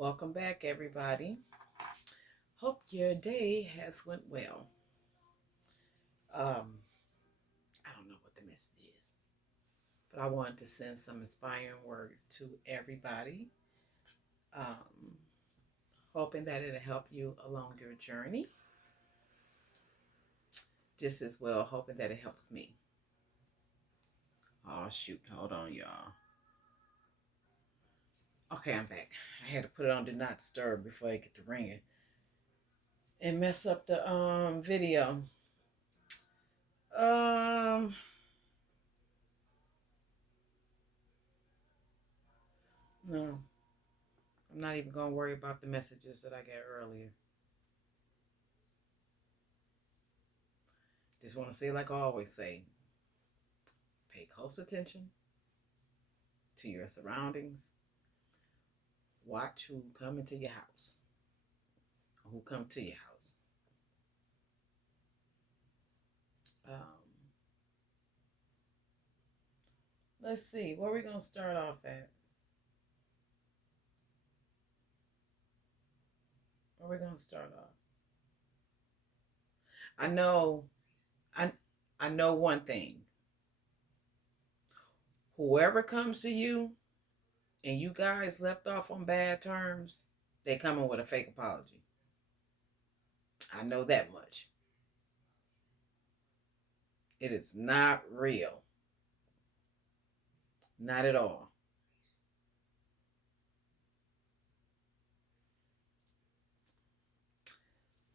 Welcome back, everybody. Hope your day has went well. Um, I don't know what the message is, but I wanted to send some inspiring words to everybody. Um, Hoping that it'll help you along your journey, just as well hoping that it helps me. Oh shoot, hold on, y'all. Okay, I'm back. I had to put it on do not disturb before I get to ringing and mess up the video. Um no, I'm not even gonna worry about the messages that I got earlier. Just want to say, like I always say, pay close attention to your surroundings. Watch who come into your house, or who come to your house. Um, let's see, where we gonna start off at? Where we gonna start off? I know, I I know one thing. Whoever comes to you and you guys left off on bad terms, they coming with a fake apology. I know that much. It is not real. Not at all.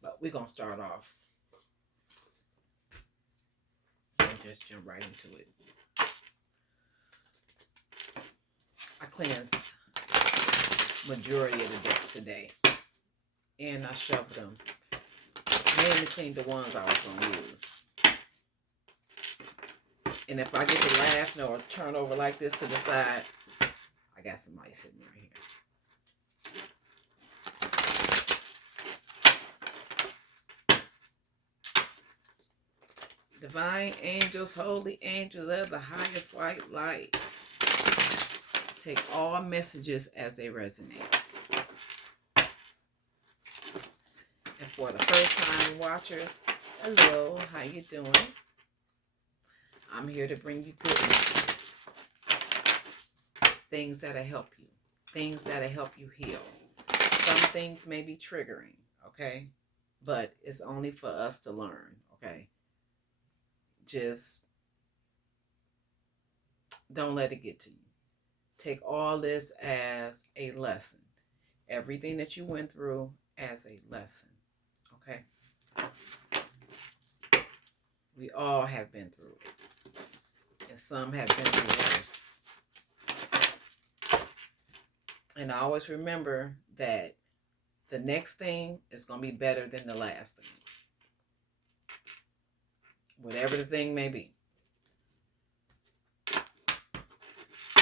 But we're gonna start off and just jump right into it. I cleansed majority of the decks today, and I shoved them. Mainly cleaned the ones I was gonna use. And if I get to laugh or turn over like this to the side, I got somebody sitting right here. Divine angels, holy angels of the highest white light, take all messages as they resonate. And for the first time watchers, hello, how you doing? I'm here to bring you good messages. Things that'll help you. Things that'll help you heal. Some things may be triggering, okay? But it's only for us to learn, okay? Just don't let it get to you. Take all this as a lesson. Everything that you went through as a lesson, okay? We all have been through it. And some have been through worse. And I always remember that the next thing is going to be better than the last thing. Whatever the thing may be.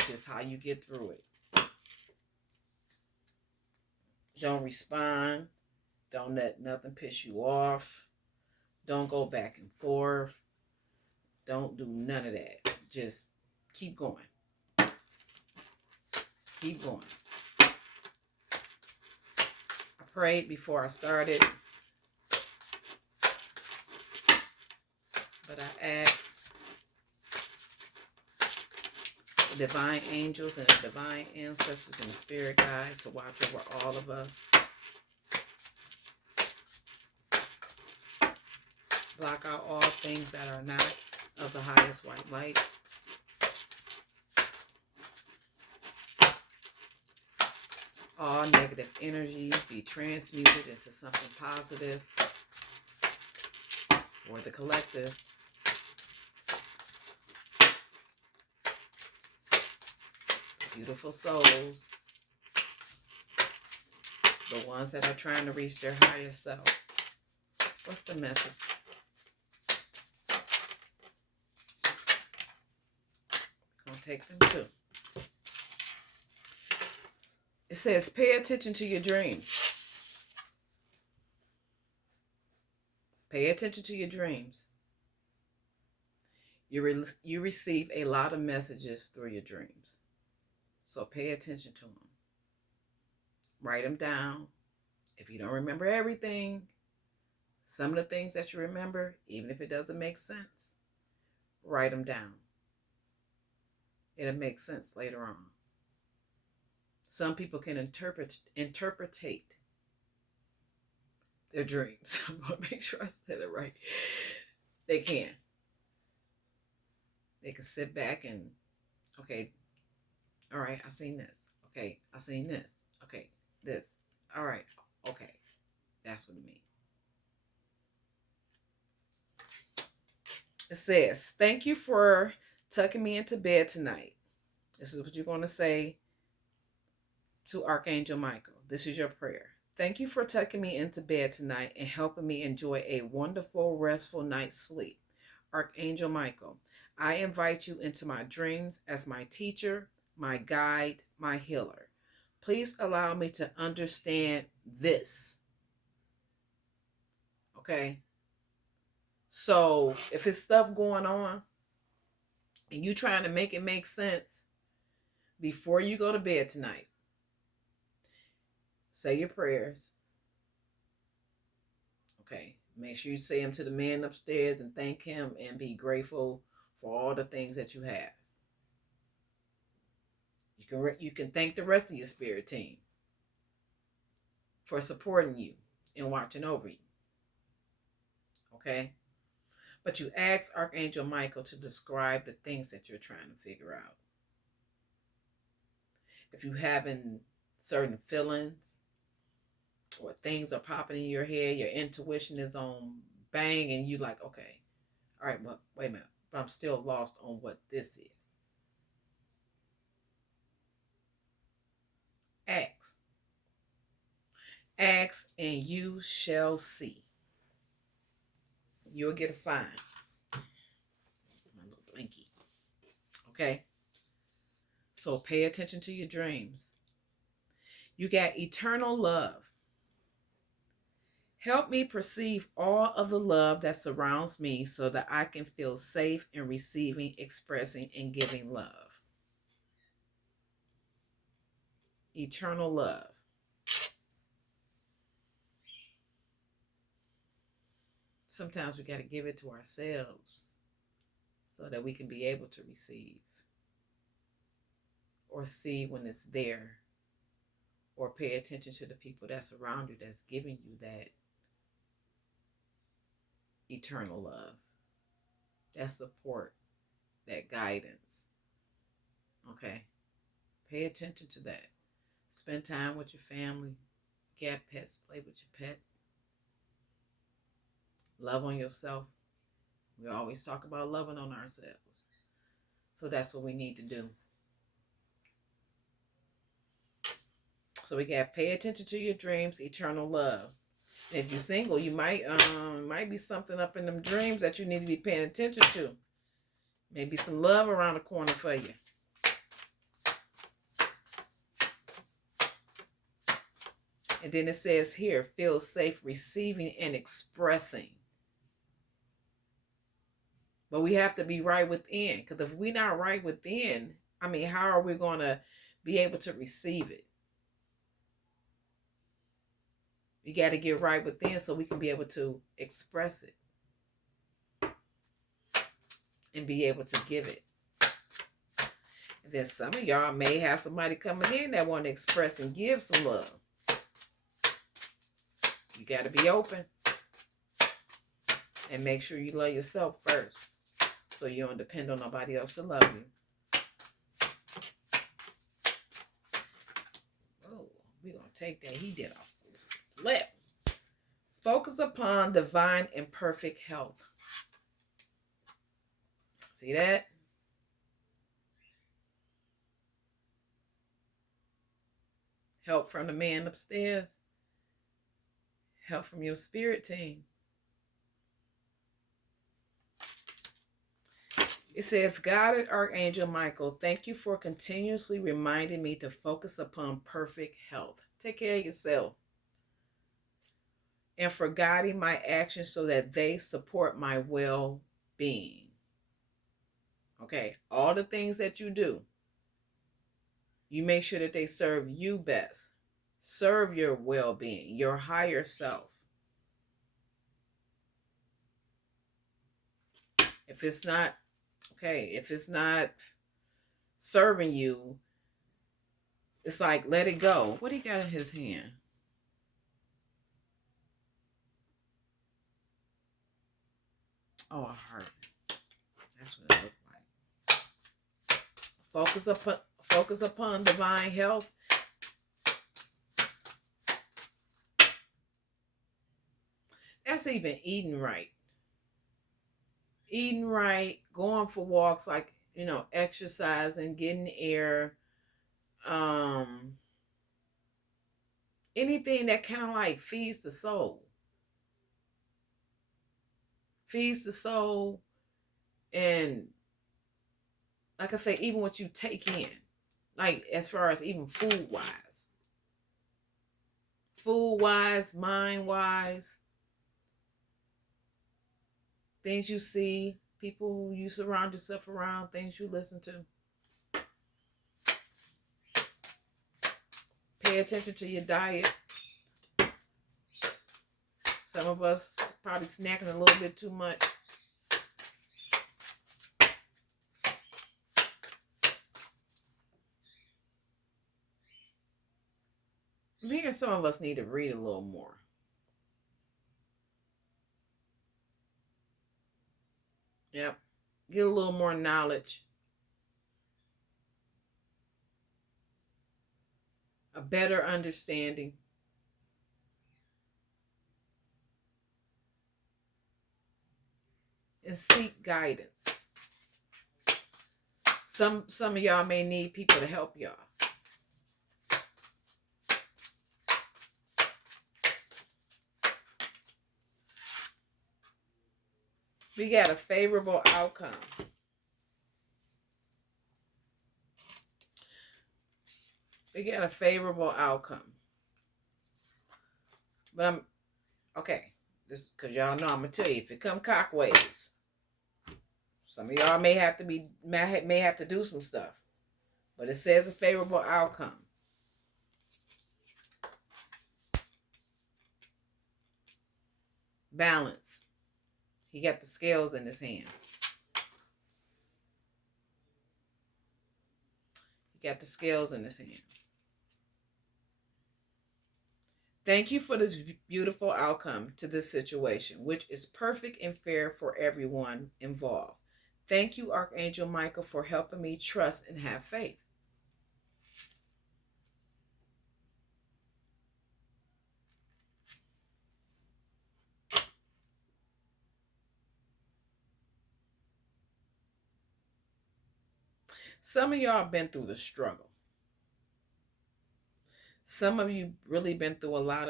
Just how you get through it. Don't respond. Don't let nothing piss you off. Don't go back and forth. Don't do none of that. Just keep going. Keep going. I prayed before I started, but I asked the divine angels and the divine ancestors and the spirit guides to watch over all of us. Block out all things that are not of the highest white light. All negative energy be transmuted into something positive for the collective. Beautiful souls, the ones that are trying to reach their higher self. What's the message? Gonna take them too. It says, pay attention to your dreams. Pay attention to your dreams. You receive a lot of messages through your dreams. So pay attention to them. Write them down. If you don't remember everything, some of the things that you remember, even if it doesn't make sense, write them down. It'll make sense later on. Some people can interpretate their dreams. I'm going to make sure I said it right. They can. They can sit back and, okay, all right, I seen this. Okay, I seen this. Okay, this. All right, okay. That's what it means. It says, thank you for tucking me into bed tonight. This is what you're going to say to Archangel Michael. This is your prayer. Thank you for tucking me into bed tonight and helping me enjoy a wonderful, restful night's sleep. Archangel Michael, I invite you into my dreams as my teacher, my guide, my healer. Please allow me to understand this. Okay? So if it's stuff going on and you trying to make it make sense, before you go to bed tonight, say your prayers. Okay. Make sure you say them to the man upstairs and thank him and be grateful for all the things that you have. You can thank the rest of your spirit team for supporting you and watching over you. Okay? But you ask Archangel Michael to describe the things that you're trying to figure out. If you're having certain feelings or things are popping in your head, your intuition is on bang and you like, okay, all right, but wait a minute, but I'm still lost on what this is. Ask and you shall see. You'll get a sign. My little blankie. Okay? So pay attention to your dreams. You got eternal love. Help me perceive all of the love that surrounds me so that I can feel safe in receiving, expressing, and giving love. Eternal love. Sometimes we got to give it to ourselves so that we can be able to receive or see when it's there, or pay attention to the people that's around you that's giving you that eternal love, that support, that guidance. Okay? Pay attention to that. Spend time with your family. Get pets, play with your pets. Love on yourself. We always talk about loving on ourselves. So that's what we need to do. So we got pay attention to your dreams, eternal love. If you're single, you might be something up in them dreams that you need to be paying attention to. Maybe some love around the corner for you. And then it says here, feel safe receiving and expressing. But we have to be right within. Because if we're not right within, how are we going to be able to receive it? We got to get right within so we can be able to express it and be able to give it. And then some of y'all may have somebody coming in that want to express and give some love. You got to be open and make sure you love yourself first so you don't depend on nobody else to love you. Oh, we're going to take that. He did a flip. Focus upon divine and perfect health. See that? Help from the man upstairs. Help from your spirit team. It says, Guided Archangel Michael, thank you for continuously reminding me to focus upon perfect health. Take care of yourself. And for guiding my actions so that they support my well-being. Okay, all the things that you do, you make sure that they serve you best serve your well-being, your higher self. If it's not if it's not serving you, it's like, let it go. What do he got in his hand? Oh, a heart. That's what it looked like. Focus upon divine health. That's even eating right. Eating right, going for walks, like, exercising, getting air, anything that kind of like feeds the soul. Feeds the soul, and like I say, even what you take in, like as far as even food wise, mind wise, things you see, people you surround yourself around, things you listen to. Pay attention to your diet. Some of us probably snacking a little bit too much. I'm hearing some of us need to read a little more. Yep. Get a little more knowledge. A better understanding. And seek guidance. Some of y'all may need people to help y'all. We got a favorable outcome. We got a favorable outcome. But I'm okay. This because y'all know I'm gonna tell you, if it come cockways, some of y'all may have to do some stuff. But it says a favorable outcome. Balance. He got the scales in his hand. He got the scales in his hand. Thank you for this beautiful outcome to this situation, which is perfect and fair for everyone involved. Thank you, Archangel Michael, for helping me trust and have faith. Some of y'all been through the struggle. Some of you really been through a lot.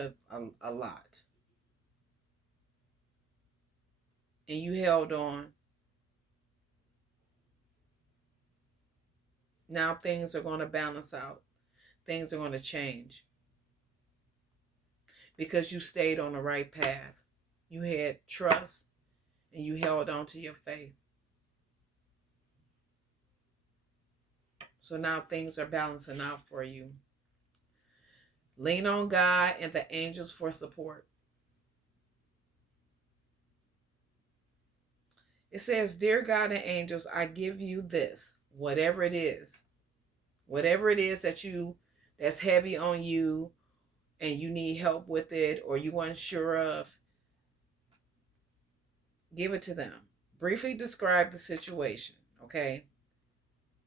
And you held on. Now things are going to balance out. Things are going to change. Because you stayed on the right path. You had trust and you held on to your faith. So now things are balancing out for you. Lean on God and the angels for support. It says, dear God and angels, I give you this, whatever it is that's heavy on you and you need help with it or you unsure of, give it to them. Briefly describe the situation, okay?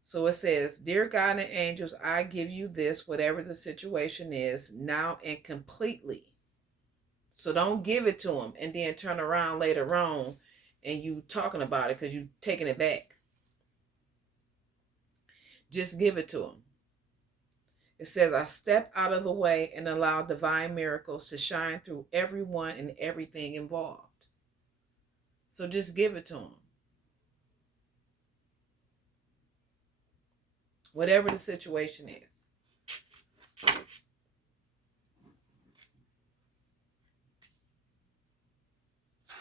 So it says, dear God and angels, I give you this, whatever the situation is, now and completely. So don't give it to them and then turn around later on and you talking about it because you taking it back. Just give it to them. It says, I step out of the way and allow divine miracles to shine through everyone and everything involved. So just give it to them. Whatever the situation is.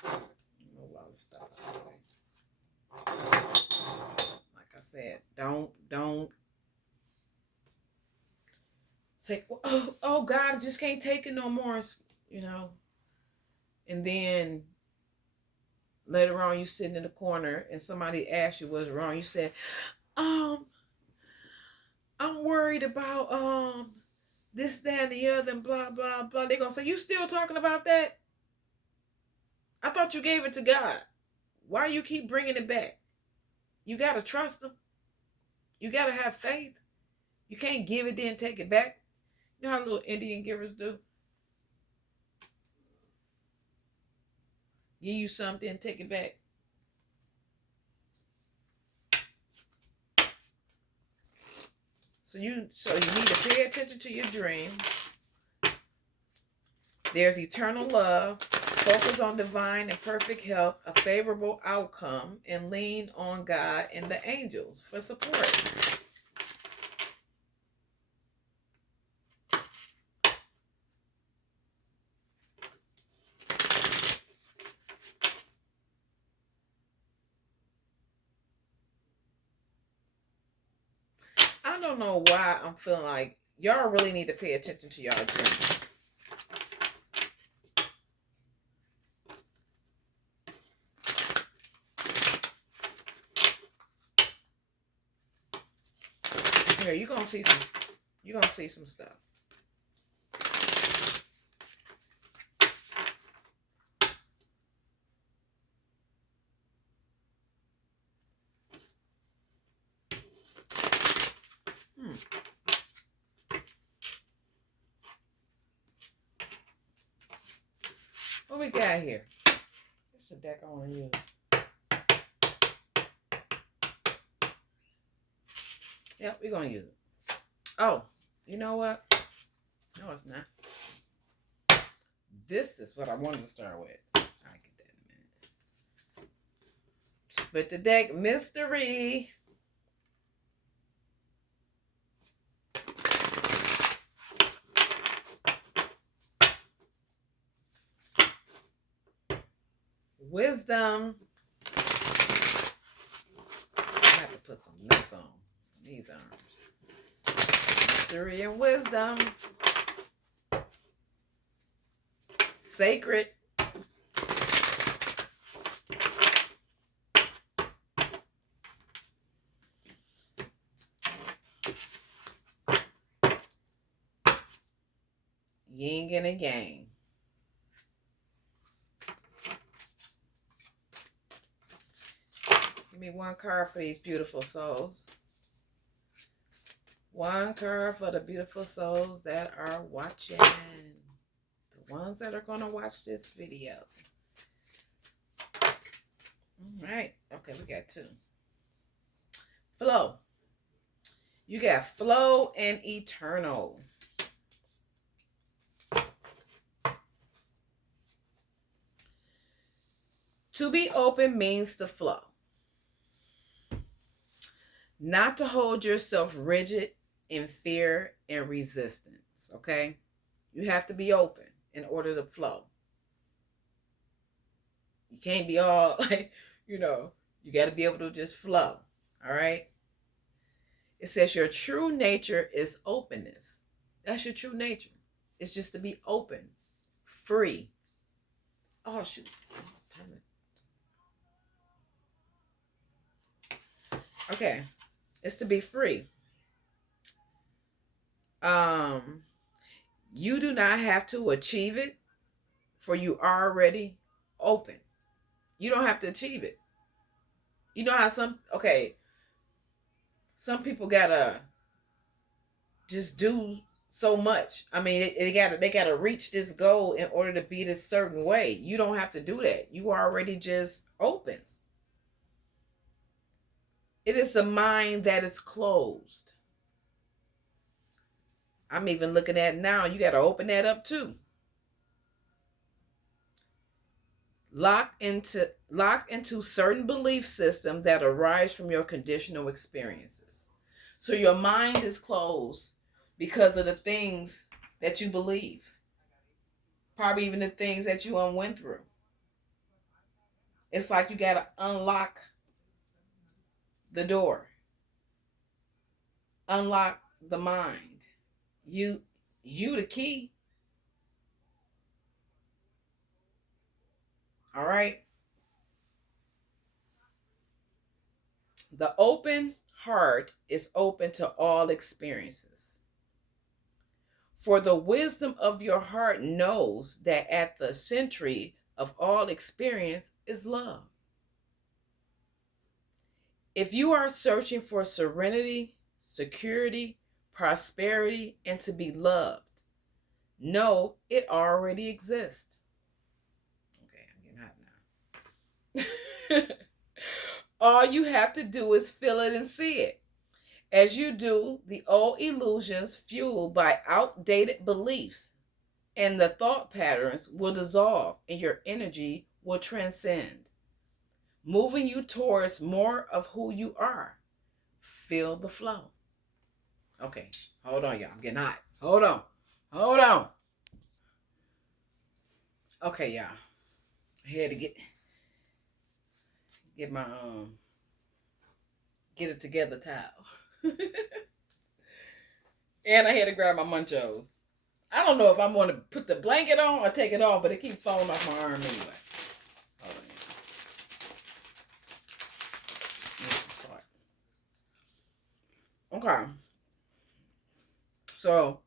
Move all the stuff out of the way. Like I said, don't say, oh God, I just can't take it no more, you know. And then later on, you sitting in the corner and somebody asked you what's wrong. You said, um, I'm worried about this, that, and the other, and blah, blah, blah. They're gonna say, you still talking about that? I thought you gave it to God. Why you keep bringing it back? You gotta trust him. You gotta have faith. You can't give it then take it back. You know how little Indian givers do? Give you something, take it back. So you need to pay attention to your dreams. There's eternal love. Focus on divine and perfect health, a favorable outcome, and lean on God and the angels for support. I don't know why I'm feeling like y'all really need to pay attention to y'all dreams. Here, you're gonna see some stuff. What we got here? It's a deck I want to use. Yep, we're gonna use it. Oh, you know what? No, it's not. This is what I wanted to start with. I'll get that in a minute. Split the deck mystery. Wisdom. I have to put some notes on these arms. Mystery and wisdom. Sacred. Yin and a yang. Give me one card for these beautiful souls. One card for the beautiful souls that are watching. The ones that are going to watch this video. All right. Okay, we got two. Flow. You got flow and eternal. To be open means to flow. Not to hold yourself rigid in fear and resistance, okay? You have to be open in order to flow. You can't be all like, you got to be able to just flow, all right? It says your true nature is openness. That's your true nature. It's just to be open, free. Oh, shoot. Okay. It's to be free. You do not have to achieve it, for you are already open. You don't have to achieve it. You know how some people gotta just do so much. I mean, they gotta reach this goal in order to be this certain way. You don't have to do that. You are already just open. It is a mind that is closed. I'm even looking at it now. You got to open that up too. Locked into certain belief systems that arise from your conditional experiences. So your mind is closed because of the things that you believe. Probably even the things that you went through. It's like you got to unlock the door. Unlock the mind. You You the key. All right. The open heart is open to all experiences. For the wisdom of your heart knows that at the century of all experience is love. If you are searching for serenity, security, prosperity, and to be loved, know it already exists. Okay, I'm getting hot now. All you have to do is feel it and see it. As you do, the old illusions fueled by outdated beliefs and the thought patterns will dissolve and your energy will transcend, moving you towards more of who you are. Feel the flow. Okay, hold on, y'all. I'm getting hot. Hold on. Hold on. Okay, y'all. I had to get my get it together towel. And I had to grab my munchos. I don't know if I'm going to put the blanket on or take it off, but it keeps falling off my arm anyway. Hold on. Okay. So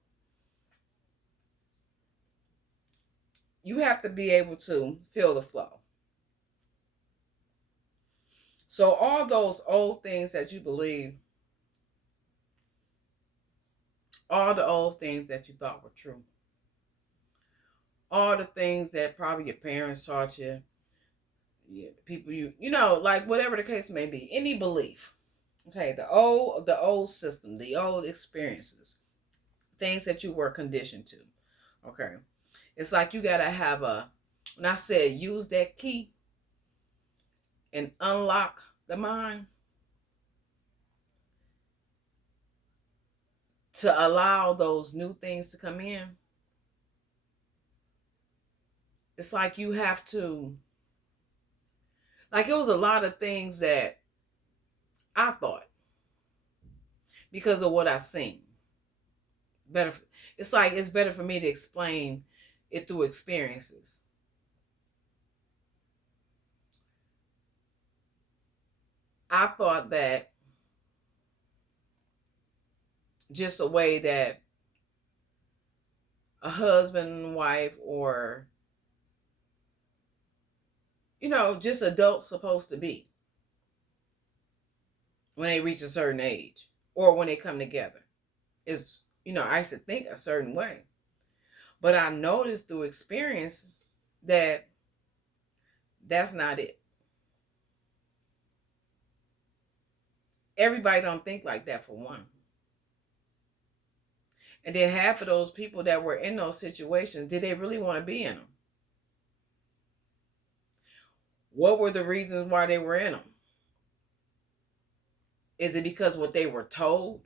you have to be able to feel the flow. So all those old things that you believe, all the old things that you thought were true, all the things that probably your parents taught you, people you know, like whatever the case may be, any belief. Okay, the old system, the old experiences, things that you were conditioned to. Okay, it's like you gotta have when I said use that key and unlock the mind to allow those new things to come in. It's like you have to, like it was a lot of things that I thought because of what I seen. Better, it's like it's better for me to explain it through experiences. I thought that just a way that a husband and wife, or just adults supposed to be when they reach a certain age or when they come together. Is I used to think a certain way. But I noticed through experience that that's not it. Everybody don't think like that, for one. And then half of those people that were in those situations, did they really want to be in them? What were the reasons why they were in them? Is it because what they were told?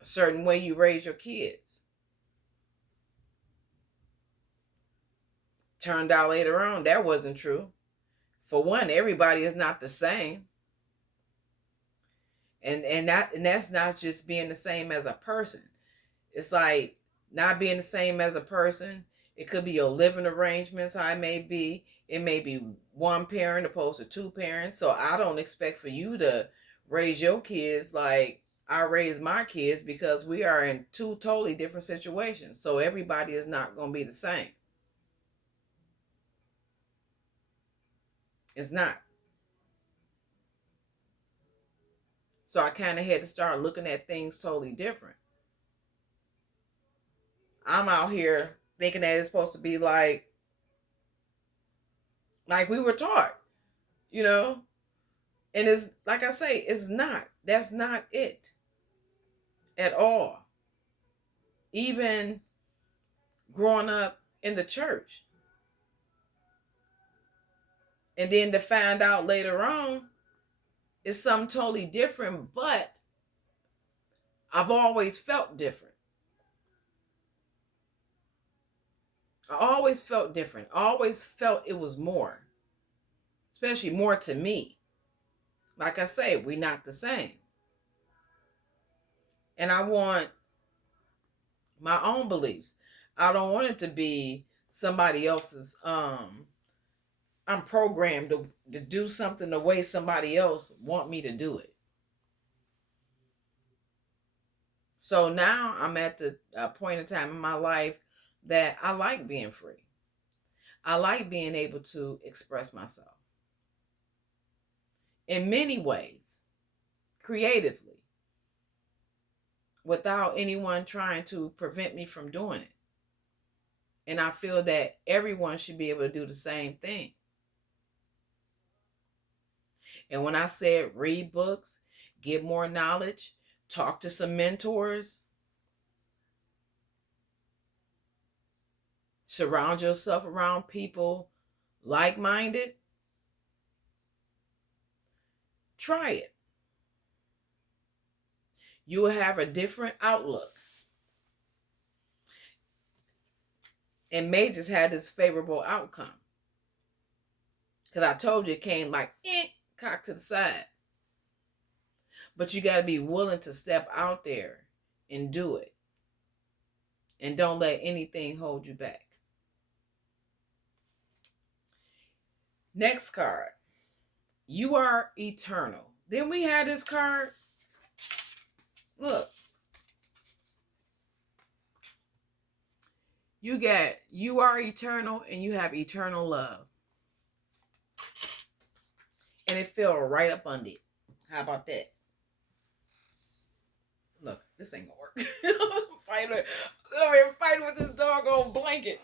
A certain way you raise your kids. Turned out later on that wasn't true. For one, everybody is not the same. And that's not just being the same as a person. It's like not being the same as a person. It could be your living arrangements, how it may be. It may be one parent opposed to two parents. So I don't expect for you to raise your kids like I raise my kids, because we are in two totally different situations. So everybody is not going to be the same. It's not. So I kind of had to start looking at things totally different. I'm out here thinking that it's supposed to be like we were taught, and it's like I say, it's not. That's not it at all. Even growing up in the church, and then to find out later on it's something totally different, but I've always felt different. I always felt different. I always felt it was more, especially more to me. Like I say, we're not the same. And I want my own beliefs. I don't want it to be somebody else's. I'm programmed to do something the way somebody else want me to do it. So now I'm at the point in time in my life that I like being free. I like being able to express myself in many ways, creatively, without anyone trying to prevent me from doing it. And I feel that everyone should be able to do the same thing. And when I said read books, get more knowledge, talk to some mentors, surround yourself around people like-minded, try it. You will have a different outlook. And may just have this favorable outcome. Because I told you it came like, cock to the side. But you got to be willing to step out there and do it. And don't let anything hold you back. Next card. You are eternal. Then we had this card. Look. You are eternal and you have eternal love. And it fell right up under it. How about that? Look, this ain't gonna work. Fighting with this doggone blanket.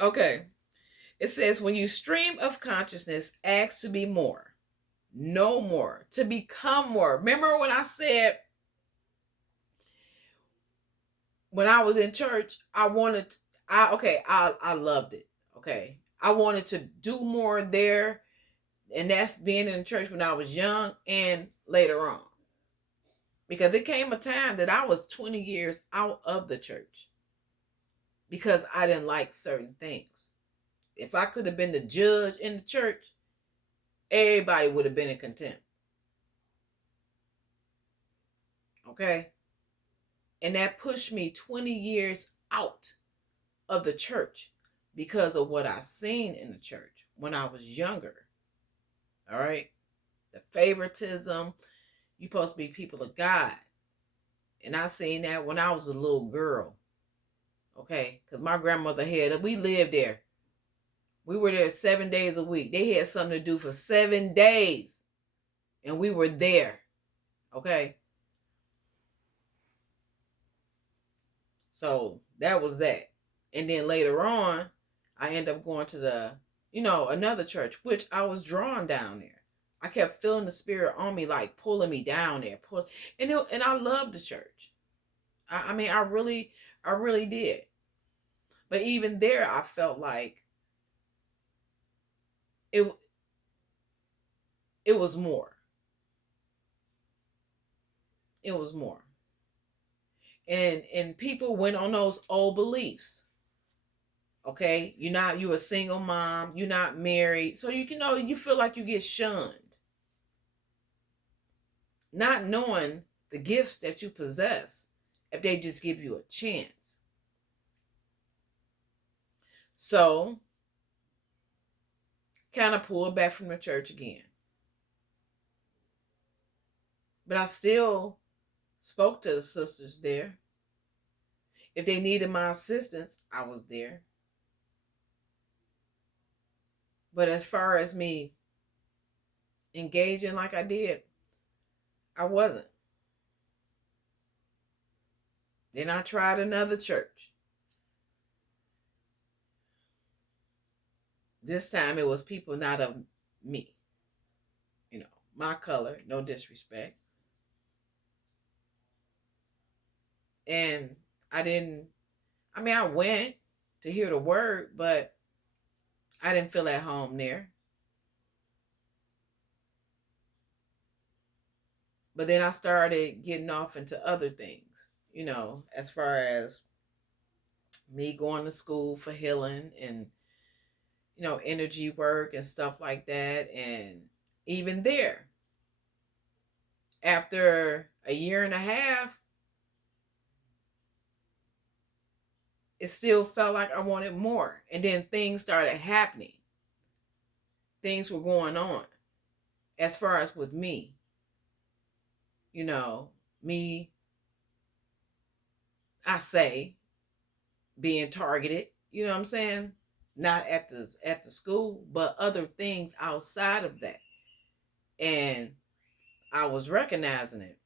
Okay. It says, when you stream of consciousness, ask to be more. No more. To become more. Remember when I said, when I was in church, I loved it. Okay. I wanted to do more there. And that's being in church when I was young and later on. Because it came a time that I was 20 years out of the church. Because I didn't like certain things. If I could have been the judge in the church, everybody would have been in contempt. Okay? And that pushed me 20 years out of the church because of what I seen in the church when I was younger. All right? The favoritism. You're supposed to be people of God. And I seen that when I was a little girl. Okay? Because my grandmother we lived there. We were there 7 days a week. They had something to do for 7 days. And we were there. Okay? So that was that. And then later on, I ended up going to another church, which I was drawn down there. I kept feeling the spirit on me, like pulling me down there. And I loved the church. I mean, I really did. But even there, I felt like it was more. It was more. And people went on those old beliefs. Okay, you a single mom, you're not married, so you feel like you get shunned, not knowing the gifts that you possess if they just give you a chance. So, kind of pulled back from the church again, but I still spoke to the sisters there. If they needed my assistance, I was there. But as far as me engaging like I did, I wasn't. Then I tried another church. This time it was people not of me. My color, no disrespect. And I went to hear the word, but I didn't feel at home there. But then I started getting off into other things, as far as me going to school for healing and, energy work and stuff like that. And even there, after a year and a half, it still felt like I wanted more. And then things started happening. Things were going on as far as with me. You know, me, I say, being targeted, you know what I'm saying? Not at the school, but other things outside of that. And I was recognizing it.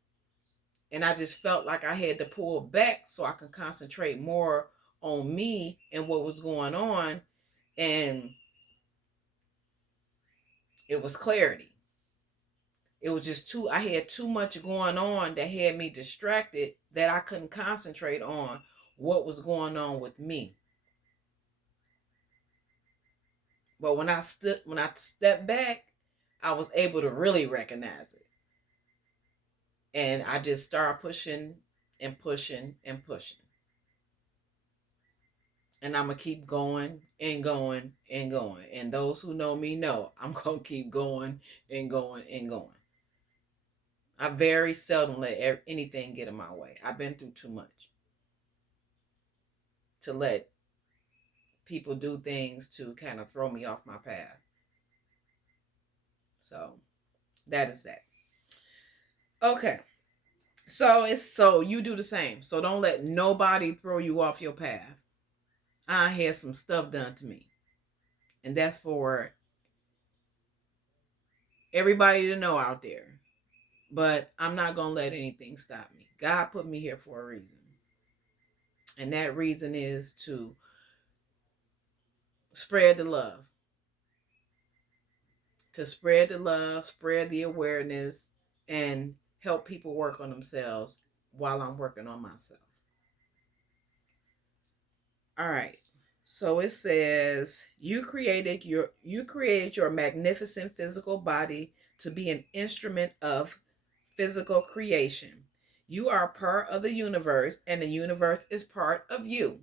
And I just felt like I had to pull back so I could concentrate more on me and what was going on. And it was clarity. It was just I had too much going on that had me distracted that I couldn't concentrate on what was going on with me. But when I stepped back, I was able to really recognize it. And I just started pushing and pushing and pushing. And I'm going to keep going and going and going. And those who know me know I'm going to keep going and going and going. I very seldom let anything get in my way. I've been through too much to let people do things to kind of throw me off my path. So that is that. Okay. So you do the same. So don't let nobody throw you off your path. I had some stuff done to me. And that's for everybody to know out there. But I'm not going to let anything stop me. God put me here for a reason. And that reason is to spread the love. To spread the love, spread the awareness, and help people work on themselves while I'm working on myself. All right. So it says you created your magnificent physical body to be an instrument of physical creation. You are part of the universe and the universe is part of you.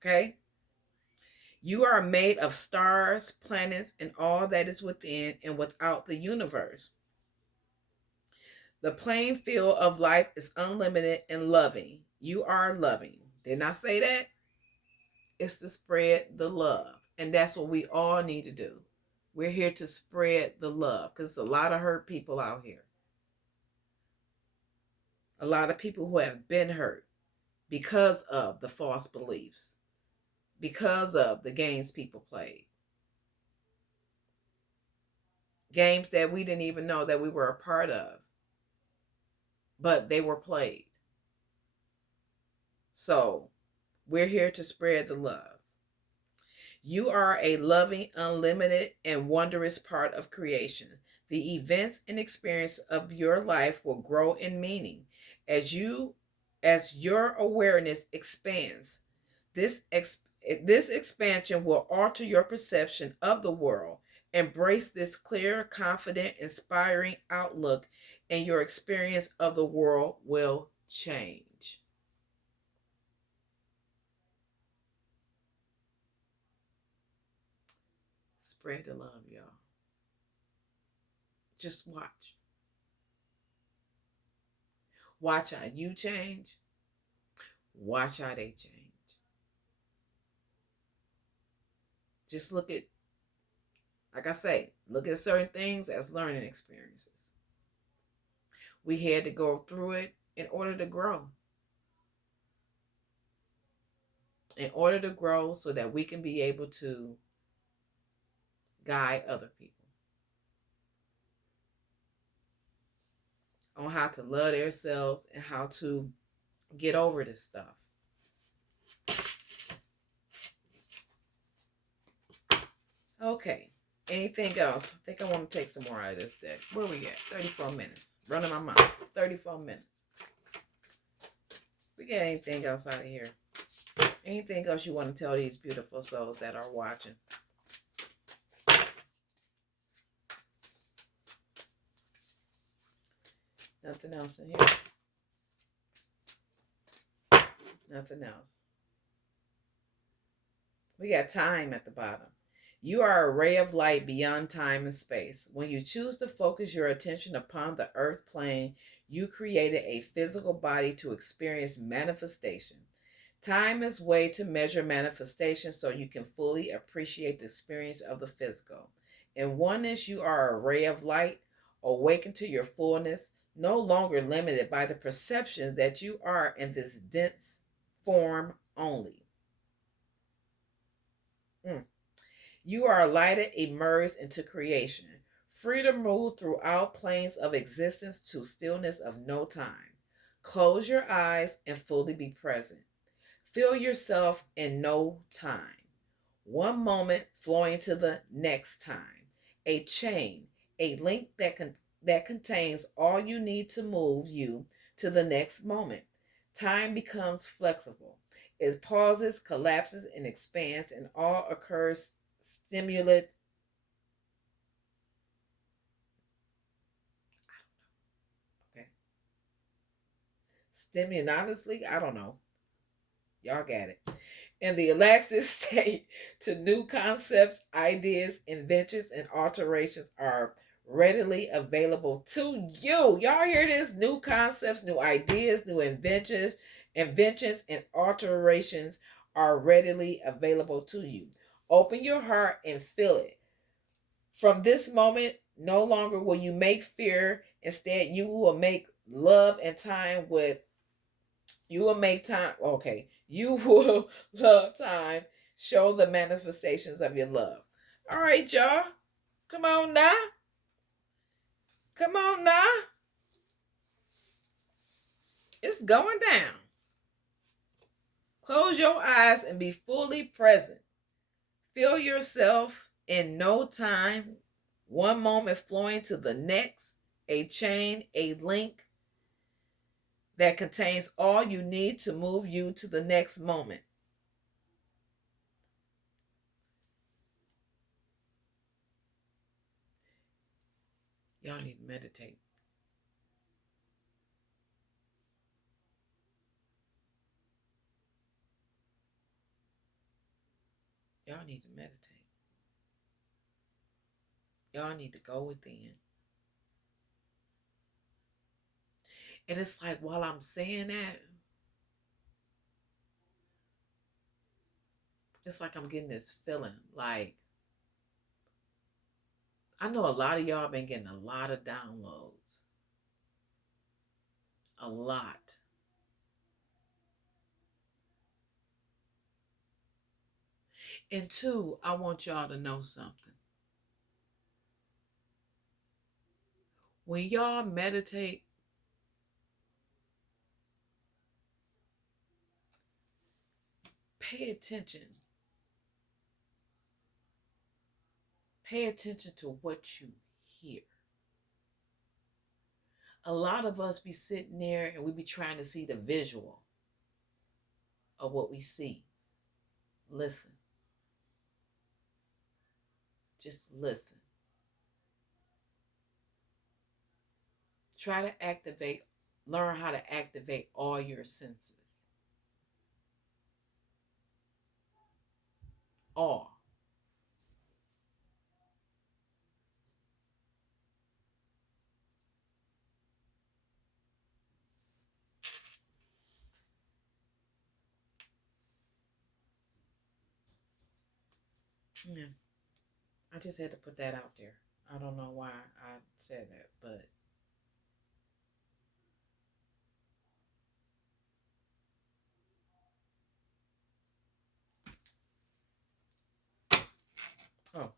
Okay? You are made of stars, planets, and all that is within and without the universe. The playing field of life is unlimited and loving. You are loving. Didn't I say that? It's to spread the love. And that's what we all need to do. We're here to spread the love because there's a lot of hurt people out here. A lot of people who have been hurt because of the false beliefs, because of the games people played. Games that we didn't even know that we were a part of, but they were played. So we're here to spread the love. You are a loving, unlimited, and wondrous part of creation. The events and experience of your life will grow in meaning as your awareness expands. This expansion will alter your perception of the world. Embrace this clear, confident, inspiring outlook, and your experience of the world will change. Spread the love, y'all. Just watch. Watch how you change. Watch how they change. Just look at, like I say, look at certain things as learning experiences. We had to go through it in order to grow. In order to grow so that we can be able to guide other people on how to love themselves and how to get over this stuff. Okay. Anything else? I think I want to take some more out of this deck. Where we at? 34 minutes. Running my mouth. 34 minutes. We got anything else out of here? Anything else you want to tell these beautiful souls that are watching? Nothing else in here. Nothing else. We got time at the bottom. You are a ray of light beyond time and space. When you choose to focus your attention upon the earth plane, you created a physical body to experience manifestation. Time is way to measure manifestation so you can fully appreciate the experience of the physical. In oneness, you are a ray of light, awakened to your fullness, no longer limited by the perception that you are in this dense form only. Mm. You are lighted, emerged into creation, free to move throughout planes of existence to stillness of no time. Close your eyes and fully be present. Feel yourself in no time. One moment flowing to the next time. A chain, a link that contains all you need to move you to the next moment. Time becomes flexible. It pauses, collapses, and expands, and all occurs stimulate. Okay. Stimulatously, I don't know. Y'all got it. In the elastic state to new concepts, ideas, inventions, and alterations are readily available to you. Y'all hear this? New concepts, new ideas, new inventions, and alterations are readily available to you. Open your heart and feel it. From this moment, no longer will you make fear. Instead, you will make love and time with you will make time. Okay. You will love time. Show the manifestations of your love. All right, y'all. Come on now. Come on now. It's going down. Close your eyes and be fully present. Feel yourself in no time. One moment flowing to the next. A chain, a link that contains all you need to move you to the next moment. Y'all need to meditate. Y'all need to meditate. Y'all need to go within. And it's like while I'm saying that, it's like I'm getting this feeling. Like I know a lot of y'all been getting a lot of downloads. A lot. And two, I want y'all to know something. When y'all meditate, pay attention. Pay attention to what you hear. A lot of us be sitting there and we be trying to see the visual of what we see. Listen. Just listen. Try to learn how to activate all your senses. All. Yeah. I just had to put that out there. I don't know why I said that, but oh,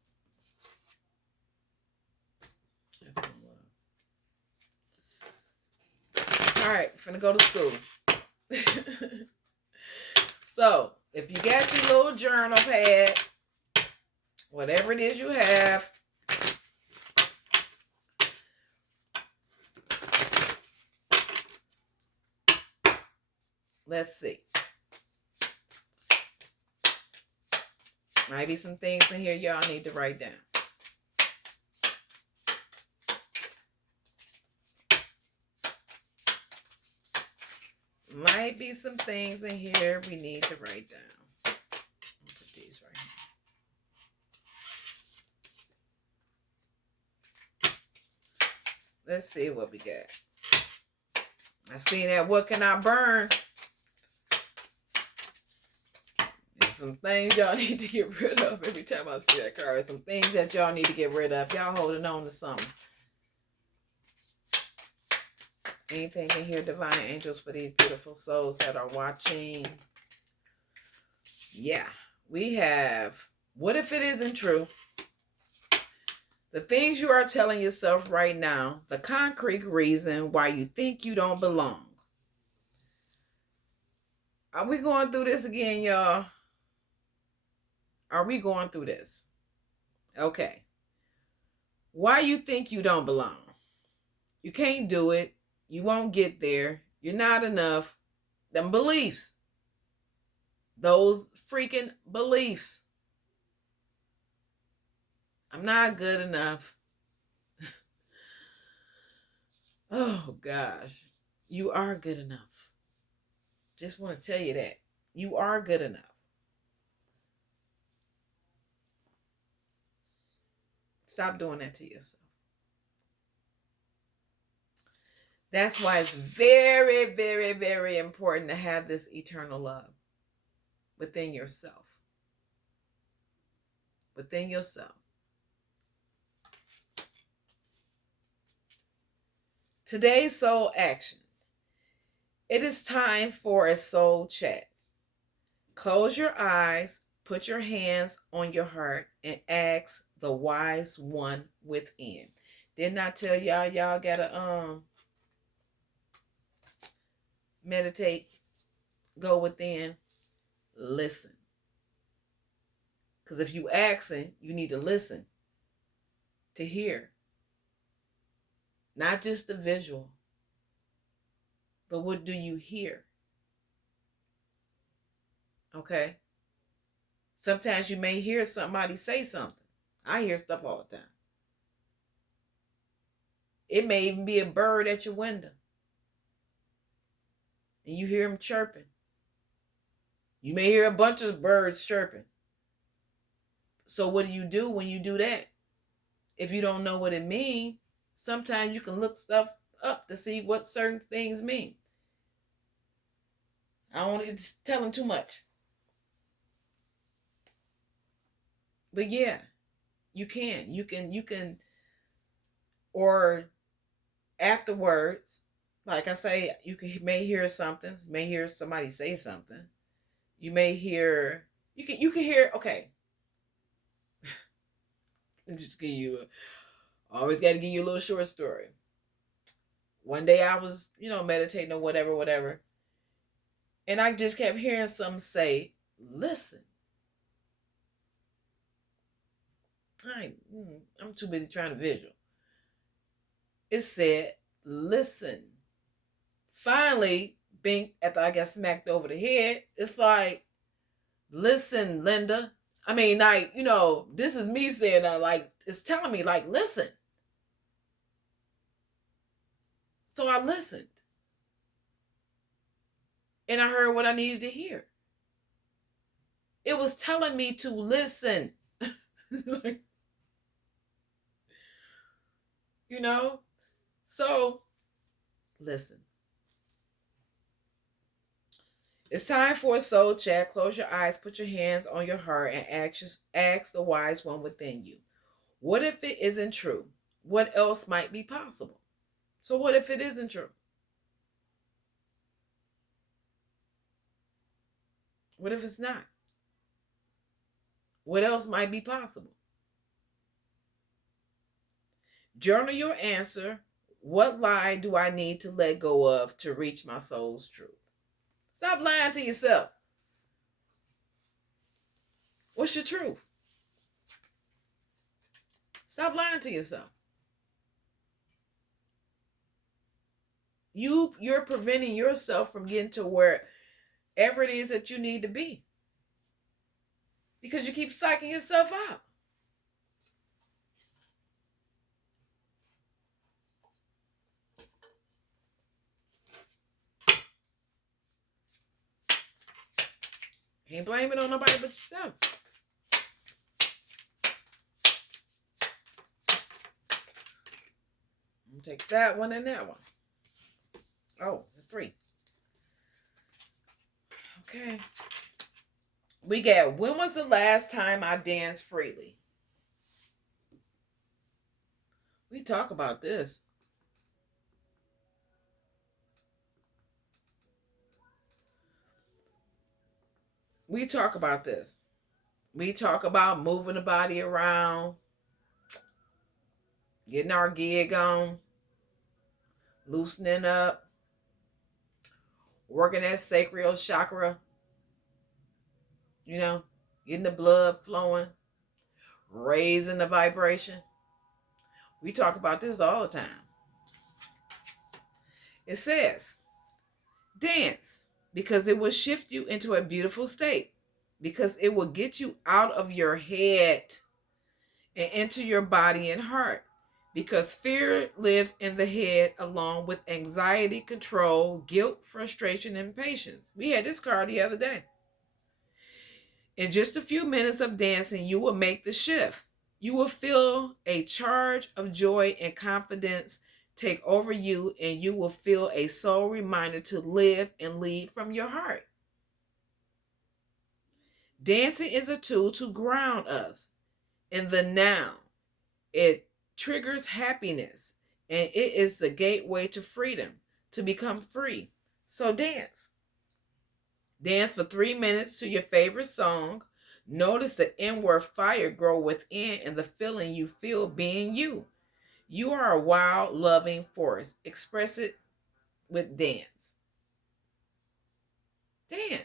that's my love. All right, finna go to school. So, if you got your little journal pad, whatever it is you have, let's see. Might be some things in here y'all need to write down. Might be some things in here we need to write down. I'll put these right Let's see what we got. I seen that what can I burn? There's some things y'all need to get rid of every time I see that card. Some things that y'all need to get rid of. Y'all holding on to something. Anything in here, divine angels, for these beautiful souls that are watching? Yeah. We have, what if it isn't true? The things you are telling yourself right now, the concrete reason why you think you don't belong. Are we going through this again, y'all? Are we going through this? Okay. Why you think you don't belong? You can't do it. You won't get there. You're not enough. Them beliefs. Those freaking beliefs. I'm not good enough. Oh, gosh. You are good enough. Just want to tell you that. You are good enough. Stop doing that to yourself. That's why it's very, very, very important to have this eternal love within yourself. Within yourself. Today's soul action. It is time for a soul chat. Close your eyes, put your hands on your heart, and ask the wise one within. Didn't I tell y'all gotta meditate, go within, listen. Because if you asking, you need to listen to hear. Not just the visual, but what do you hear? Okay? Sometimes you may hear somebody say something. I hear stuff all the time. It may even be a bird at your window. And you hear them chirping. You may hear a bunch of birds chirping. So what do you do when you do that? If you don't know what it means, sometimes you can look stuff up to see what certain things mean. I don't want to tell them too much. But yeah, you can, or afterwards, like I say, may hear something, may hear somebody say something. You may hear, you can hear, okay. I'm just give you, always got to give you a little short story. One day I was, meditating or whatever. And I just kept hearing some say, listen. I'm too busy trying to visual. It said, listen. Finally, Bink, after I got smacked over the head, it's like, listen, Linda. I mean, like, this is me saying that, like, it's telling me, like, listen. So I listened. And I heard what I needed to hear. It was telling me to listen. So listen. It's time for a soul chat. Close your eyes, put your hands on your heart, and ask the wise one within you. What if it isn't true? What else might be possible? So what if it isn't true? What if it's not? What else might be possible? Journal your answer. What lie do I need to let go of to reach my soul's truth? Stop lying to yourself. What's your truth? Stop lying to yourself. You're preventing yourself from getting to wherever it is that you need to be. Because you keep psyching yourself out. Ain't blaming on nobody but yourself. take that one and that one. Oh, there's 3. Okay. We got, when was the last time I danced freely? We talk about this. We talk about this. We talk about moving the body around, getting our gig on, loosening up, working that sacral chakra, getting the blood flowing, raising the vibration. We talk about this all the time. It says, dance, because it will shift you into a beautiful state, because it will get you out of your head and into your body and heart, because fear lives in the head along with anxiety, control, guilt, frustration, and patience. We had this card the other day. In just a few minutes of dancing, you will make the shift. You will feel a charge of joy and confidence take over you, and you will feel a soul reminder to live and lead from your heart. Dancing is a tool to ground us in the now. It triggers happiness, and it is the gateway to freedom, to become free. So dance. Dance for 3 minutes to your favorite song. Notice the inward fire grow within and the feeling you feel being you. You are a wild, loving force. Express it with dance. Dance.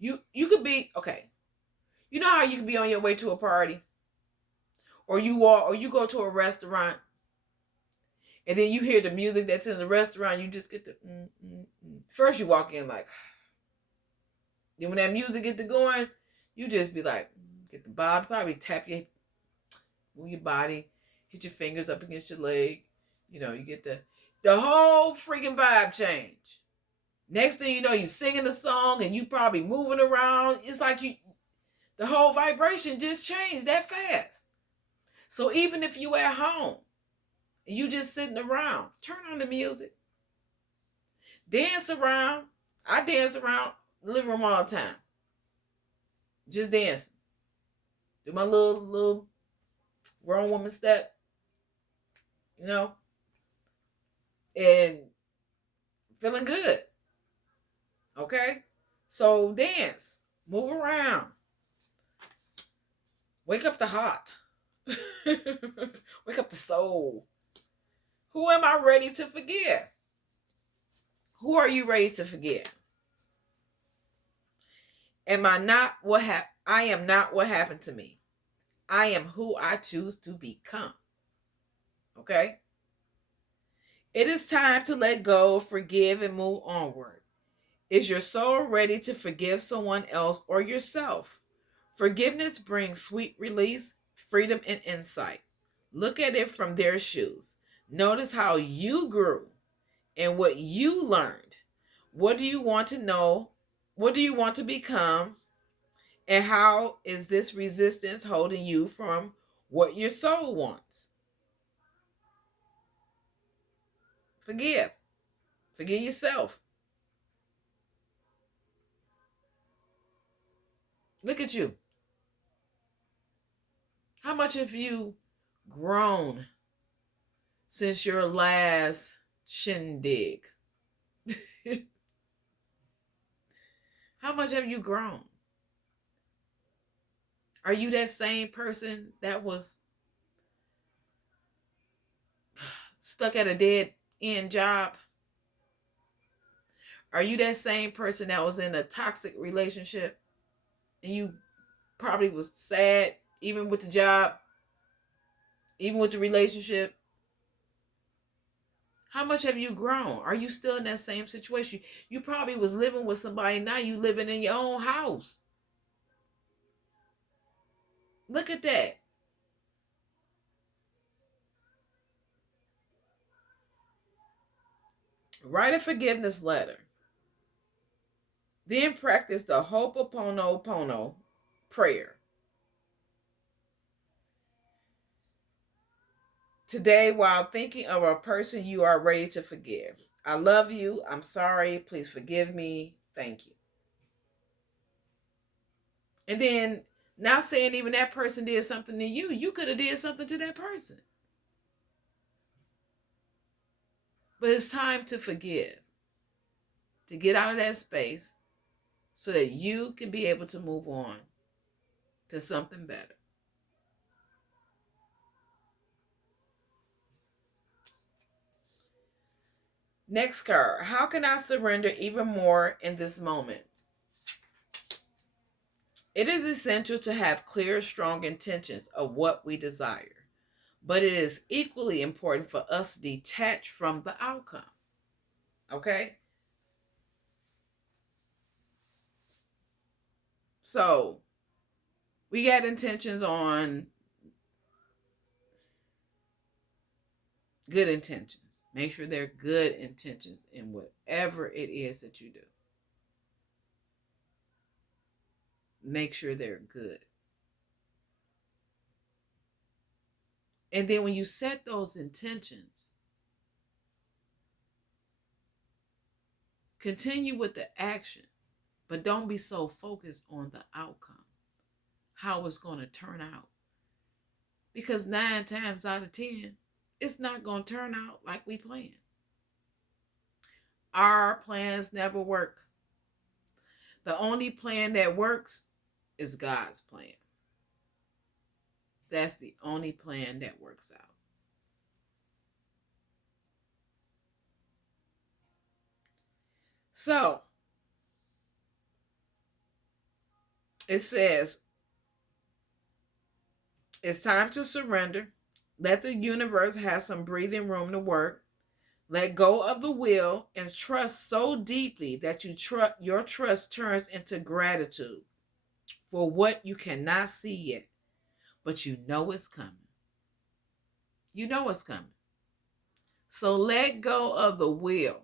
You could be, okay. You know how you could be on your way to a party? Or you walk, or you go to a restaurant, and then you hear the music that's in the restaurant, you just get the First you walk in like, then when that music get to going, you just be like, get the bob, probably move your body, hit your fingers up against your leg. You get the whole freaking vibe change. Next thing you know, you singing the song and you probably moving around. It's like the whole vibration just changed that fast. So even if you at home and you just sitting around, turn on the music. Dance around. I dance around the living room all the time. Just dancing. Do my little grown woman step. And feeling good. Okay? So dance. Move around. Wake up the heart. Wake up the soul. Who am I ready to forgive? Who are you ready to forgive? I am not what happened to me. I am who I choose to become. Okay? It is time to let go, forgive, and move onward. Is your soul ready to forgive someone else or yourself? Forgiveness brings sweet release, freedom, and insight. Look at it from their shoes. Notice how you grew and what you learned. What do you want to know? What do you want to become? And how is this resistance holding you from what your soul wants? Forgive. Forgive yourself. Look at you. How much have you grown since your last shindig? How much have you grown? Are you that same person that was stuck at a dead end job? Are you that same person that was in a toxic relationship and you probably was sad even with the job, even with the relationship? How much have you grown? Are you still in that same situation? You probably was living with somebody. Now you living in your own house. Look at that. Write a forgiveness letter. Then practice the Ho'oponopono prayer. today while thinking of a person you are ready to forgive. I love you. I'm sorry. Please forgive me. Thank you. And then not saying even that person did something to you. You could have did something to that person. But it's time to forgive. To get out of that space so that you can be able to move on to something better. Next card. How can I surrender even more in this moment? It is essential to have clear, strong intentions of what we desire, but it is equally important for us to detach from the outcome. Okay? So, we got intentions on good intentions. Make sure they're good intentions in whatever it is that you do. Make sure they're good. And then when you set those intentions, continue with the action, but don't be so focused on the outcome, how it's going to turn out. Because 9 times out of 10, it's not going to turn out like we planned. Our plans never work. The only plan that works is God's plan. That's the only plan that works out. So, it says, it's time to surrender. Let the universe have some breathing room to work. Let go of the will and trust so deeply that your trust turns into gratitude for what you cannot see yet, but you know it's coming. You know it's coming. So let go of the will.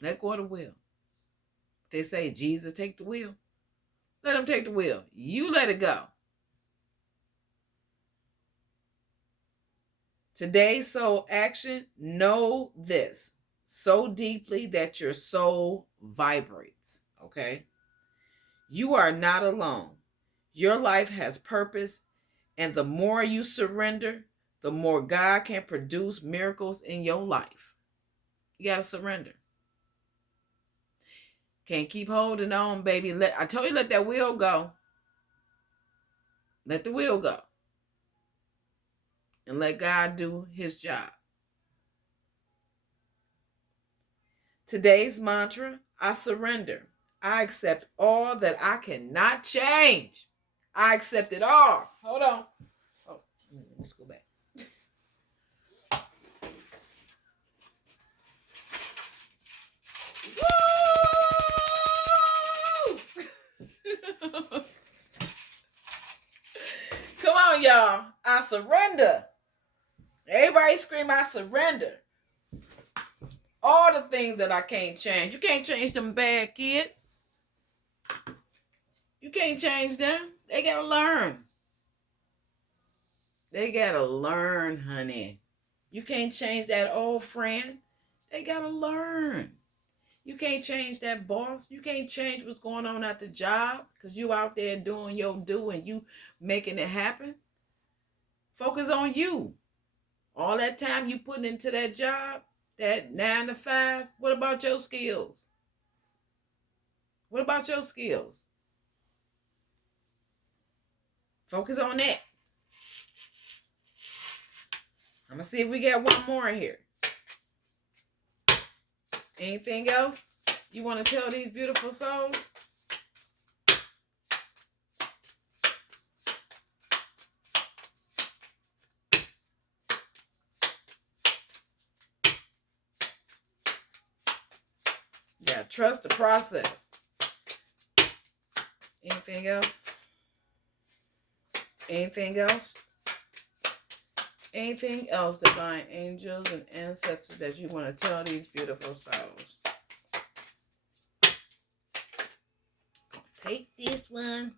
Let go of the will. They say, Jesus, take the wheel. Let him take the wheel. You let it go. Today's soul action, know this so deeply that your soul vibrates, okay? You are not alone. Your life has purpose, and the more you surrender, the more God can produce miracles in your life. You got to surrender. Can't keep holding on, baby. I told you, let that wheel go. Let the wheel go. And let God do his job. Today's mantra, I surrender. I accept all that I cannot change. I accept it all. Hold on. Oh, let's go back. Woo! Come on, y'all. I surrender. Everybody scream, I surrender. All the things that I can't change. You can't change them bad kids. You can't change them. They got to learn. They got to learn, honey. You can't change that old friend. They got to learn. You can't change that boss. You can't change what's going on at the job because you out there doing your do and you making it happen. Focus on you. All that time you putting into that job, that 9 to 5, what about your skills? What about your skills? Focus on that. I'm going to see if we got one more here. Anything else you want to tell these beautiful souls? Yeah, trust the process. Anything else? Anything else? Anything else, divine angels and ancestors, that you want to tell these beautiful souls? Take this one.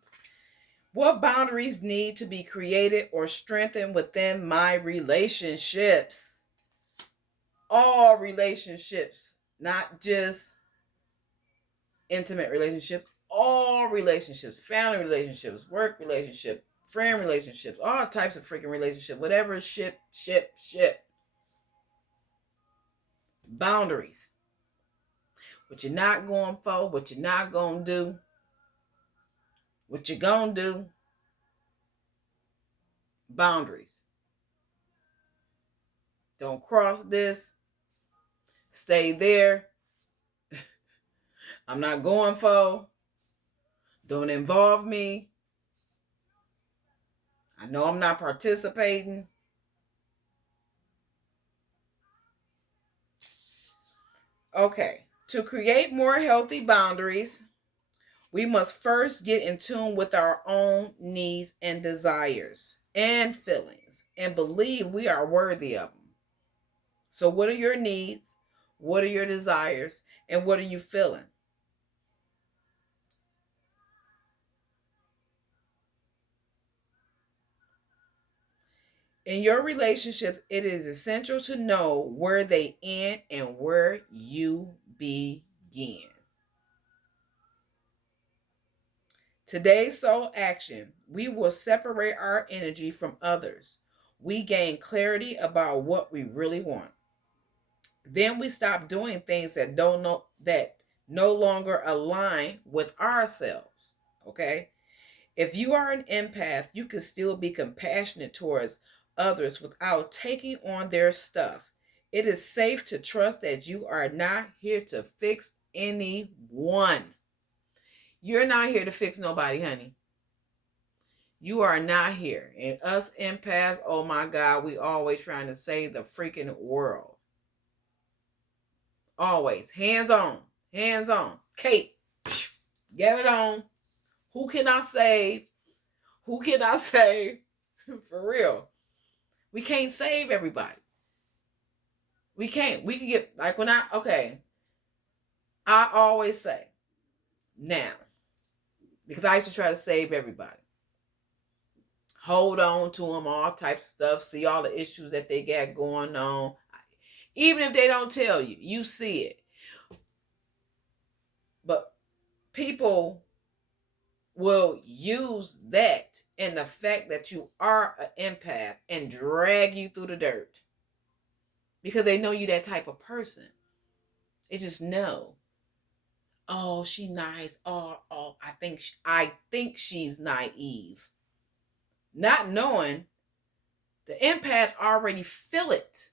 What boundaries need to be created or strengthened within my relationships? All relationships, not just intimate relationships, all relationships, family relationships, work relationships, friend relationships, all types of freaking relationships, whatever, ship. Boundaries. What you're not going for, what you're not going to do, what you're going to do. Boundaries. Don't cross this. Stay there. I'm not going for. Don't involve me. I know I'm not participating. Okay. To create more healthy boundaries, we must first get in tune with our own needs and desires and feelings and believe we are worthy of them. So, what are your needs? What are your desires? And what are you feeling? In your relationships, it is essential to know where they end and where you begin. Today's sole action, we will separate our energy from others. We gain clarity about what we really want. Then we stop doing things that no longer align with ourselves. Okay? If you are an empath, you can still be compassionate towards others without taking on their stuff. It is safe to trust that you are not here to fix anyone. You're not here to fix nobody, honey. You are not here. And us empaths, oh my God, we always trying to save the freaking world. Always. Hands on. Hands on. Kate, get it on. Who can I save? Who can I save? For real. We can't save everybody. We can't. We can get, like when I always say, now, because I used to try to save everybody. Hold on to them, all types of stuff, see all the issues that they got going on. Even if they don't tell you, you see it. But people will use that and the fact that you are an empath and drag you through the dirt because they know you that type of person. They just know. Oh, she nice. Oh, I think she's naive. Not knowing the empath already feel it.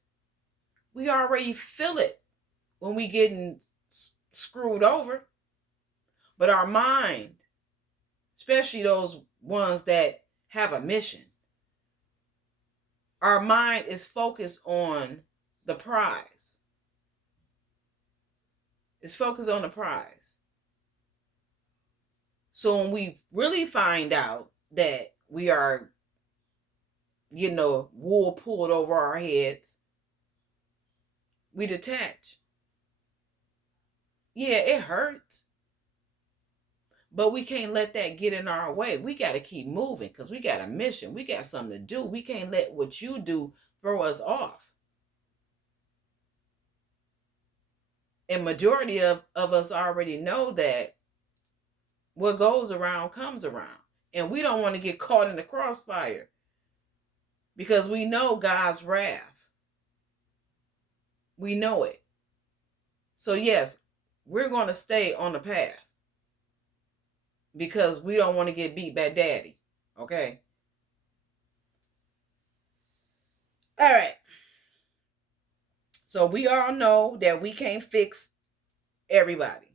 We already feel it when we getting screwed over. But our mind, especially those ones that have a mission, our mind is focused on the prize. It's focused on the prize. So when we really find out that we are, wool pulled over our heads, we detach. Yeah, it hurts. But we can't let that get in our way. We got to keep moving because we got a mission. We got something to do. We can't let what you do throw us off. And majority of us already know that what goes around comes around. And we don't want to get caught in the crossfire because we know God's wrath. We know it. So yes, we're going to stay on the path because we don't want to get beat by daddy. Okay? All right. So we all know that we can't fix everybody.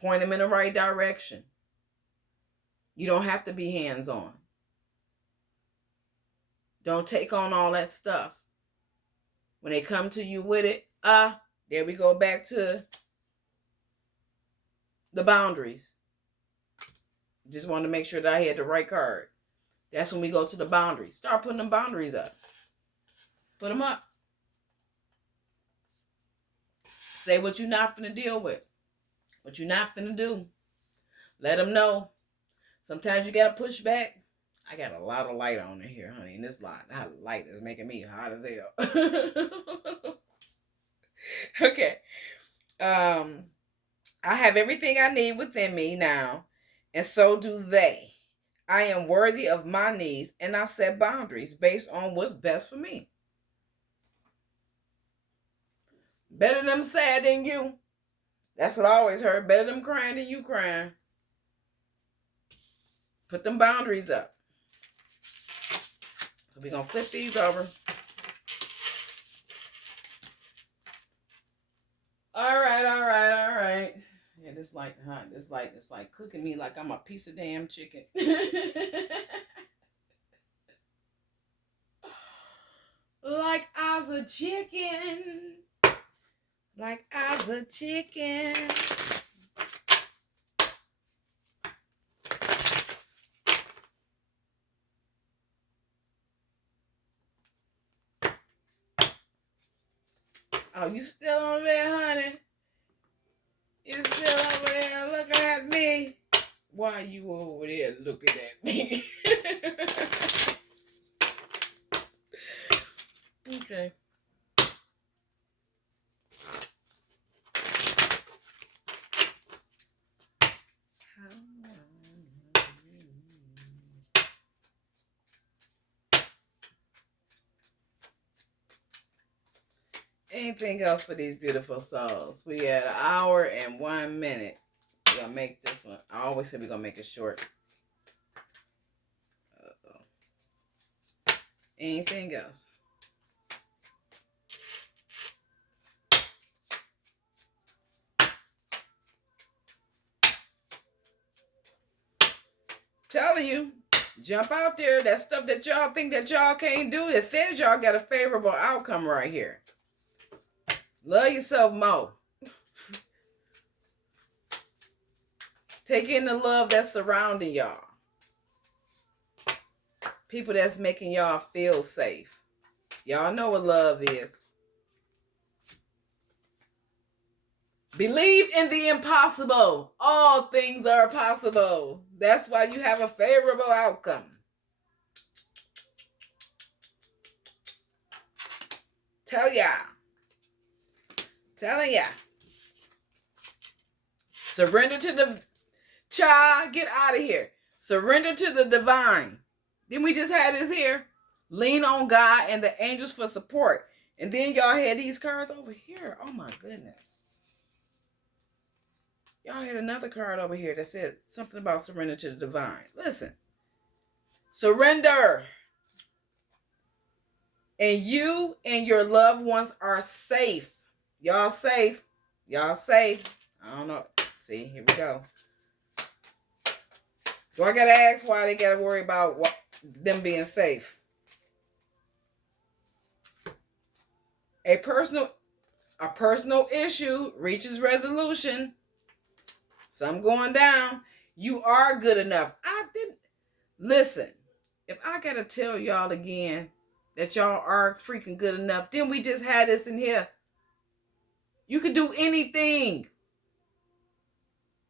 Point them in the right direction. You don't have to be hands-on. Don't take on all that stuff. When they come to you with it, there we go back to the boundaries. Just wanted to make sure that I had the right card. That's when we go to the boundaries. Start putting them boundaries up. Put them up. Say what you're not finna deal with. What you're not finna do. Let them know. Sometimes you gotta push back. I got a lot of light on in here, honey. And this light is making me hot as hell. Okay. I have everything I need within me now, and so do they. I am worthy of my needs, and I set boundaries based on what's best for me. Better them sad than you. That's what I always heard. Better them crying than you crying. Put them boundaries up. So we're going to flip these over. All right. Yeah, this light, huh? This light is like cooking me like I'm a piece of damn chicken. Like I was a chicken. Like I was a chicken. Oh, you still over there, honey? You still over there looking at me? Why are you over there looking at me? Okay. Anything else for these beautiful souls? We had 1 hour and 1 minute. We're gonna make this one. I always say we're gonna make it short. Anything else? Telling you, jump out there. That stuff that y'all think that y'all can't do, it says y'all got a favorable outcome right here. Love yourself more. Take in the love that's surrounding y'all. People that's making y'all feel safe. Y'all know what love is. Believe in the impossible. All things are possible. That's why you have a favorable outcome. Telling ya. Surrender to the child. Get out of here. Surrender to the divine. Then we just had this here. Lean on God and the angels for support. And then y'all had these cards over here. Oh my goodness. Y'all had another card over here that said something about surrender to the divine. Listen. Surrender. And you and your loved ones are safe. Y'all safe. Y'all safe. I don't know. See, here we go. Do I gotta ask why they gotta worry about them being safe? A personal issue reaches resolution. Some going down. You are good enough. Listen. If I gotta tell y'all again that y'all are freaking good enough, then we just had this in here. You can do anything.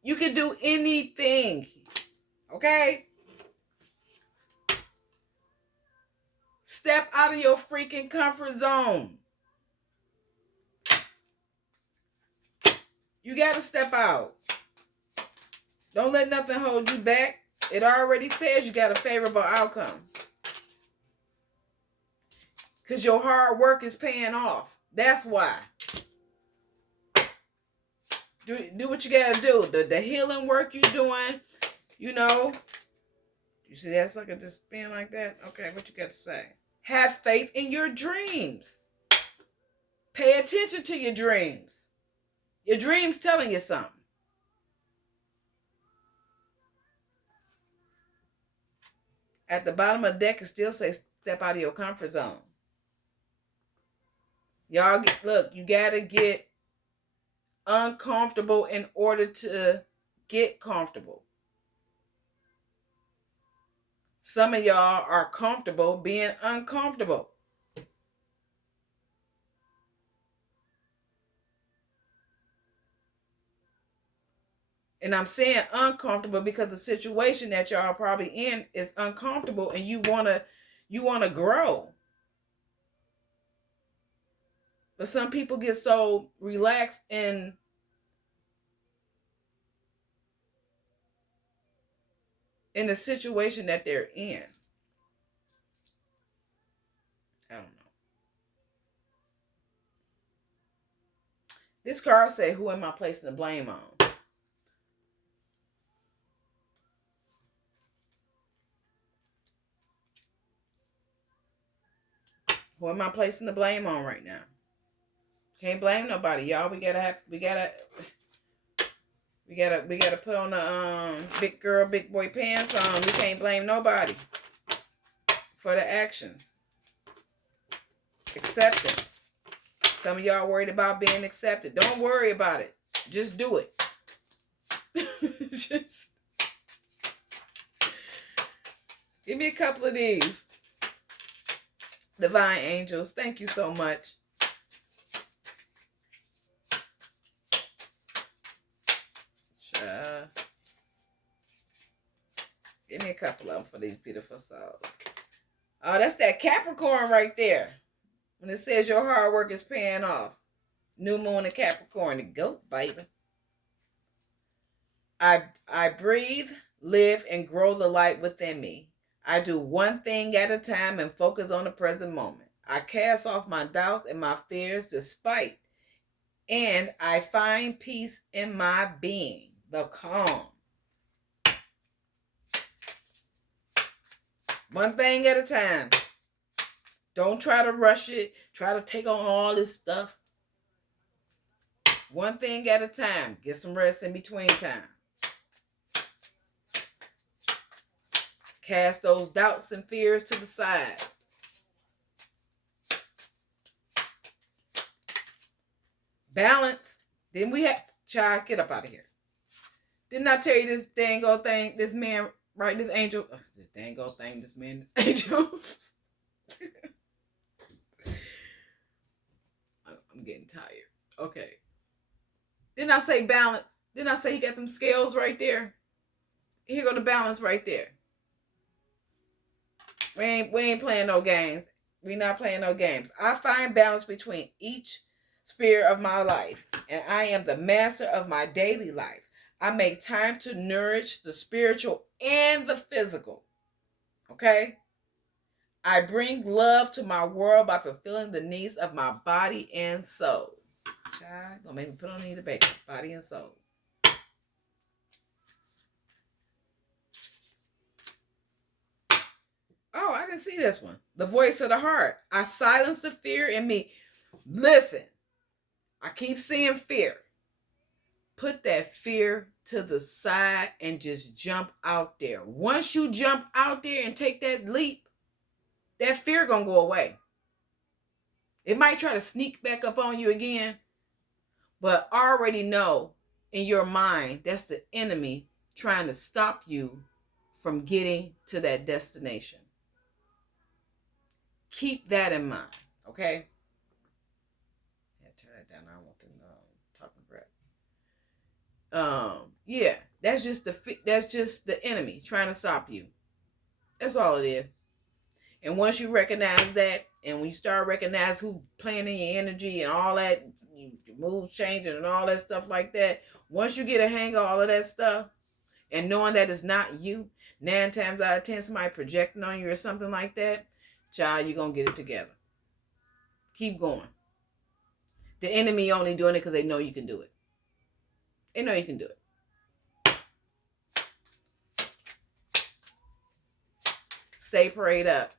You can do anything. Okay? Step out of your freaking comfort zone. You got to step out. Don't let nothing hold you back. It already says you got a favorable outcome. Because your hard work is paying off. That's why. Do what you got to do. The healing work you're doing, you know. You see that sucker just spin like that? Okay, what you got to say? Have faith in your dreams. Pay attention to your dreams. Your dreams telling you something. At the bottom of the deck, it still says step out of your comfort zone. Y'all, look, you got to get uncomfortable in order to get comfortable. Some of y'all are comfortable being uncomfortable. And I'm saying uncomfortable because the situation that y'all are probably in is uncomfortable, and you wanna grow. But some people get so relaxed in the situation that they're in. I don't know. This card say, who am I placing the blame on? Who am I placing the blame on right now? Can't blame nobody, y'all. We gotta put on the big girl, big boy pants on. We can't blame nobody for the actions. Acceptance. Some of y'all worried about being accepted. Don't worry about it. Just do it. Just give me a couple of these. Divine angels, thank you so much. Give me a couple of them for these beautiful souls. Oh, that's that Capricorn right there. When it says your hard work is paying off. New moon in Capricorn. The goat, baby. I breathe, live, and grow the light within me. I do one thing at a time and focus on the present moment. I cast off my doubts and my fears despite, and I find peace in my being, the calm. One thing at a time. Don't try to rush it. Try to take on all this stuff. One thing at a time. Get some rest in between time. Cast those doubts and fears to the side. Balance. Then we have... Child, get up out of here. Didn't I tell you this dang old thing, this man, right, this angel, this dang old thing, this man, this angel. I'm getting tired. Okay. Didn't I say balance? Didn't I say he got them scales right there? Here go the balance right there. We ain't playing no games. We not playing no games. I find balance between each sphere of my life, and I am the master of my daily life. I make time to nourish the spiritual and the physical. Okay? I bring love to my world by fulfilling the needs of my body and soul. Child, gonna make me put on the bacon. Body and soul. Oh, I didn't see this one. The voice of the heart. I silence the fear in me. Listen, I keep seeing fear. Put that fear to the side and just jump out there. Once you jump out there and take that leap, that fear gonna go away. It might try to sneak back up on you again, but already know in your mind that's the enemy trying to stop you from getting to that destination. Keep that in mind, okay? Yeah, turn that down. I don't want them talking crap. Yeah, that's just the enemy trying to stop you. That's all it is. And once you recognize that, and when you start recognizing who playing in your energy and all that, your mood changing and all that stuff like that, once you get a hang of all of that stuff, and knowing that it's not you, 9 times out of 10 somebody projecting on you or something like that, child, you're going to get it together. Keep going. The enemy only doing it because they know you can do it. They know you can do it. Stay prayed up.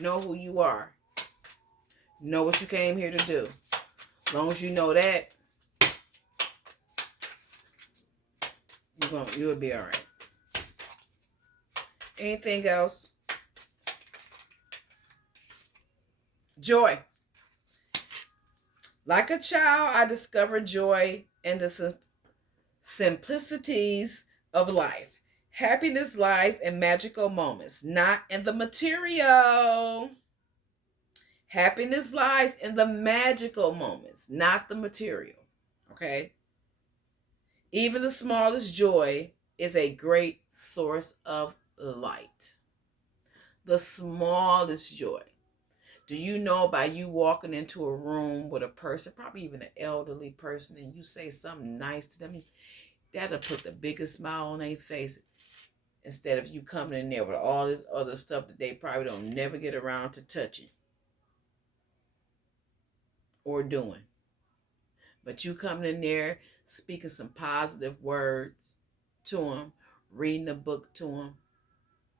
Know who you are. Know what you came here to do. As long as you know that, you'll be all right. Anything else? Joy. Like a child, I discovered joy in the simplicities of life. Happiness lies in magical moments, not in the material. Happiness lies in the magical moments, not the material. Okay? Even the smallest joy is a great source of light. The smallest joy. Do you know by you walking into a room with a person, probably even an elderly person, and you say something nice to them, that'll put the biggest smile on their face instead of you coming in there with all this other stuff that they probably don't never get around to touching or doing. But you coming in there speaking some positive words to them, reading a book to them,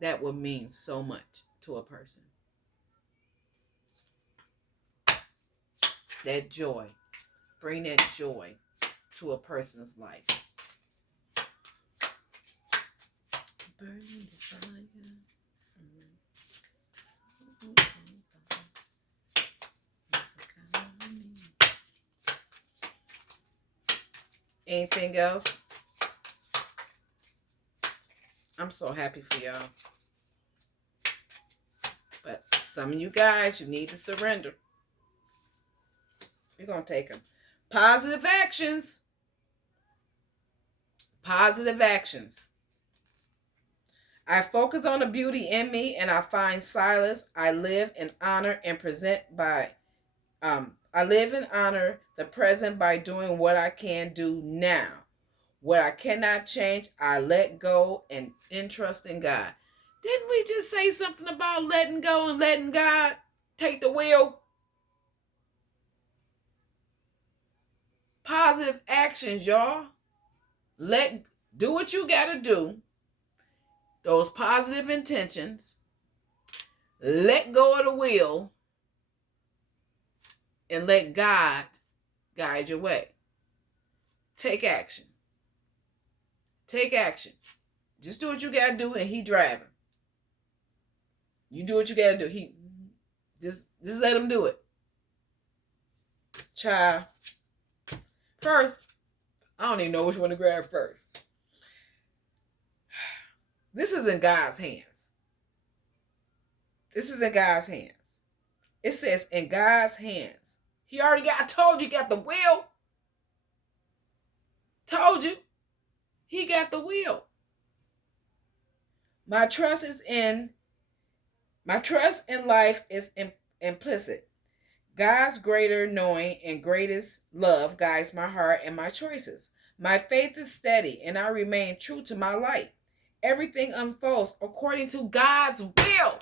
that would mean so much to a person. That joy. Bring that joy to a person's life. Burning desire. Anything else? I'm so happy for y'all. But some of you guys, you need to surrender. We're going to take them. Positive actions. Positive actions. I focus on the beauty in me and I find silence. I live in honor and present by I live and honor the present by doing what I can do now. What I cannot change, I let go and entrust in God. Didn't we just say something about letting go and letting God take the wheel? Positive actions, y'all. Do what you got to do. Those positive intentions. Let go of the wheel and let God guide your way. Take action. Take action. Just do what you got to do and he driving. You do what you got to do. He just let him do it. Child. First, I don't even know which one to grab first. This is in God's hands. This is in God's hands. It says in God's hands. He already got, I told you, got the wheel. Told you. He got the wheel. My trust in life is implicit. God's greater knowing and greatest love guides my heart and my choices. My faith is steady and I remain true to my light. Everything unfolds according to God's will.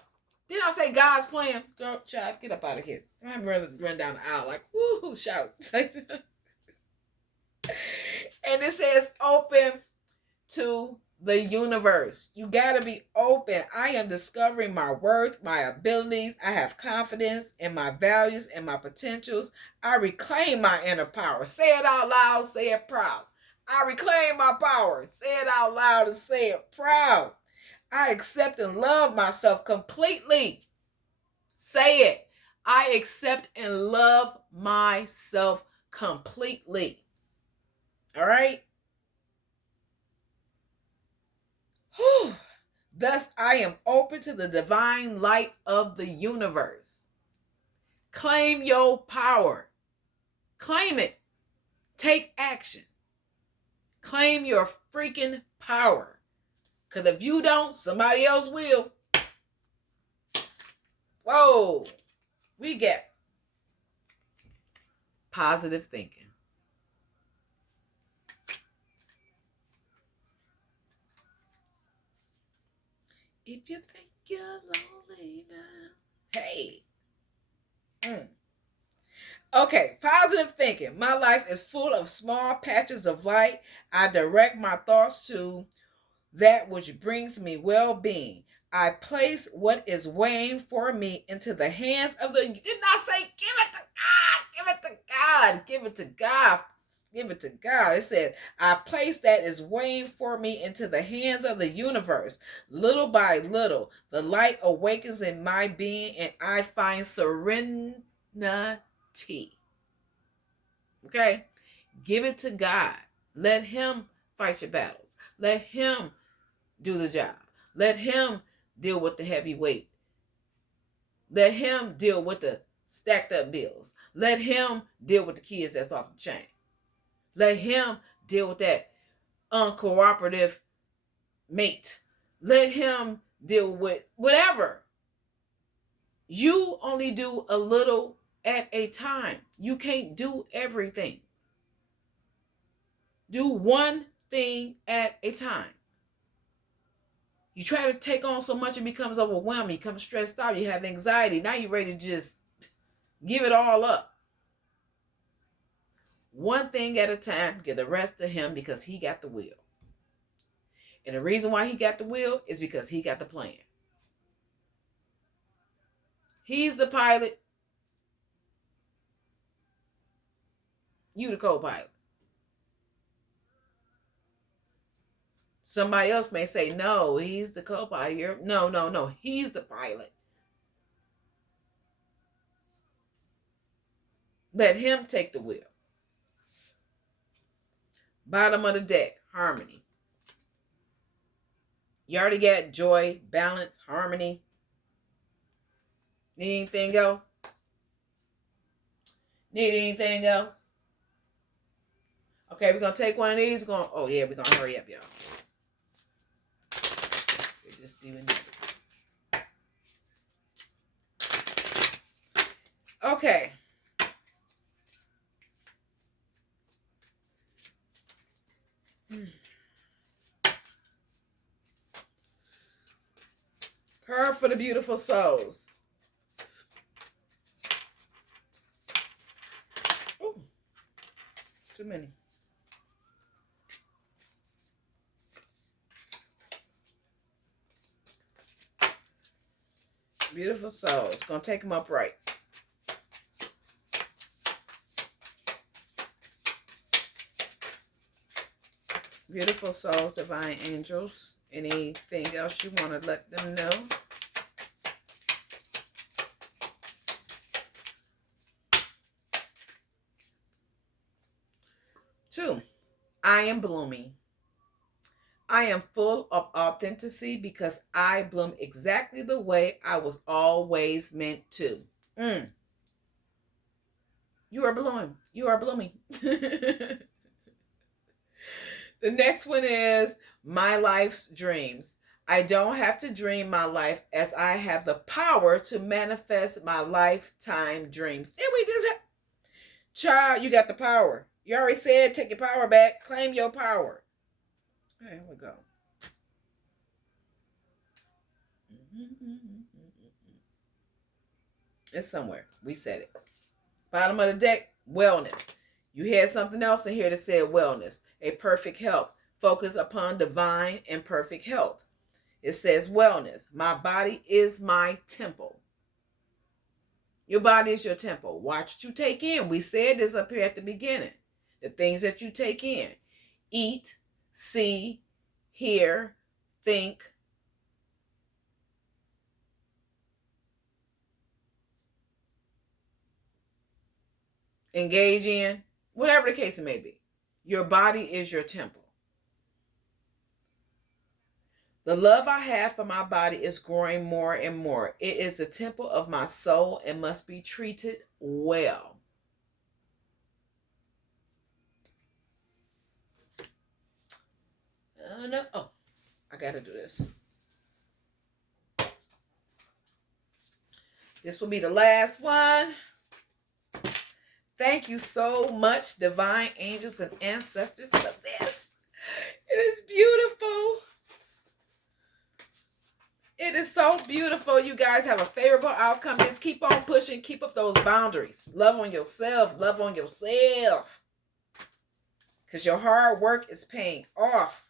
Didn't I say God's plan? Girl, child, get up out of here. I'm run down the aisle like, woo, shout. And it says open to the universe. You got to be open. I am discovering my worth, my abilities. I have confidence in my values and my potentials. I reclaim my inner power. Say it out loud. Say it proud. I reclaim my power. Say it out loud and say it proud. I accept and love myself completely. Say it. I accept and love myself completely. All right? Whew. Thus, I am open to the divine light of the universe. Claim your power. Claim it. Take action. Claim your freaking power. Because if you don't, somebody else will. Whoa. We get positive thinking. If you think you're lonely now. Hey. Okay, positive thinking. My life is full of small patches of light. I direct my thoughts to that which brings me well-being. I place what is weighing for me into the hands of the... Did not say give it to God. Give it to God. Give it to God. Give it to God. It said, I place that is weighing for me into the hands of the universe. Little by little, the light awakens in my being and I find serenity. Okay? Give it to God. Let him fight your battles. Let him do the job. Let him deal with the heavy weight. Let him deal with the stacked up bills. Let him deal with the kids that's off the chain. Let him deal with that uncooperative mate. Let him deal with whatever. You only do a little at a time. You can't do everything. Do one thing at a time. You try to take on so much, it becomes overwhelming. You become stressed out. You have anxiety. Now you're ready to just give it all up. One thing at a time. Give the rest to him because he got the wheel. And the reason why he got the wheel is because he got the plan. He's the pilot. You the co-pilot. Somebody else may say, no, he's the co-pilot. No. He's the pilot. Let him take the wheel. Bottom of the deck, harmony. You already got joy, balance, harmony. Need anything else? Need anything else? Okay, we're going to take one of these. We're going to hurry up, y'all. We're just doing that. Okay. Curve for the beautiful souls. Ooh, too many. Beautiful souls. Gonna take them upright. Beautiful souls, divine angels. Anything else you want to let them know? Two, I am blooming. I am full of authenticity because I bloom exactly the way I was always meant to. You are blooming. You are blooming. The next one is my life's dreams. I don't have to dream my life as I have the power to manifest my lifetime dreams. Did we just have... Child, you got the power. You already said take your power back. Claim your power. There we go. It's somewhere. We said it. Bottom of the deck, wellness. You had something else in here that said wellness. A perfect health. Focus upon divine and perfect health. It says wellness. My body is my temple. Your body is your temple. Watch what you take in. We said this up here at the beginning. The things that you take in. Eat, see, hear, think. Engage in. Whatever the case it may be. Your body is your temple. The love I have for my body is growing more and more. It is the temple of my soul and must be treated well. No. Oh, I got to do this. This will be the last one. Thank you so much, divine angels and ancestors, for this. It is beautiful. It is so beautiful. You guys have a favorable outcome. Just keep on pushing. Keep up those boundaries. Love on yourself. Love on yourself. Because your hard work is paying off.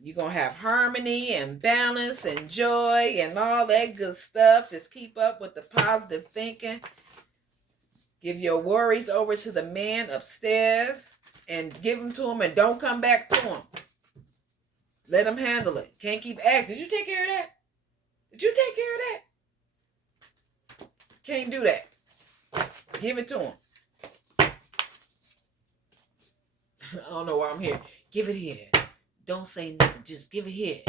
You're going to have harmony and balance and joy and all that good stuff. Just keep up with the positive thinking. Give your worries over to the man upstairs and give them to him and don't come back to him. Let him handle it. Can't keep asking. Did you take care of that? Did you take care of that? Can't do that. Give it to him. I don't know why I'm here. Give it here. Don't say nothing. Just give it here.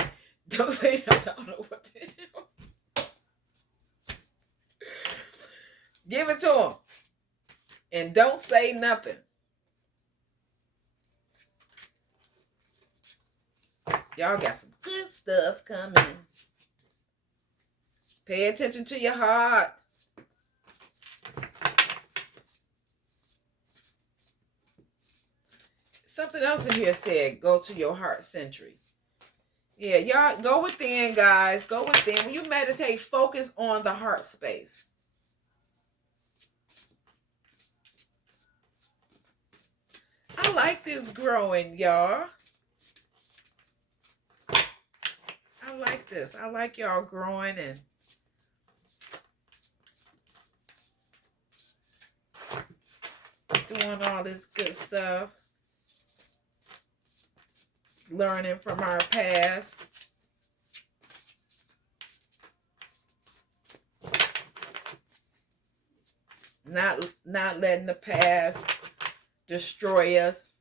Don't say nothing. I don't know what the hell. Give it to him. And don't say nothing. Y'all got some good stuff coming. Pay attention to your heart. Something else in here said, go to your heart century. Yeah, y'all go within, guys. Go within. When you meditate, focus on the heart space. I like this growing, y'all. I like this. I like y'all growing and doing all this good stuff. Learning from our past. Not letting the past destroy us.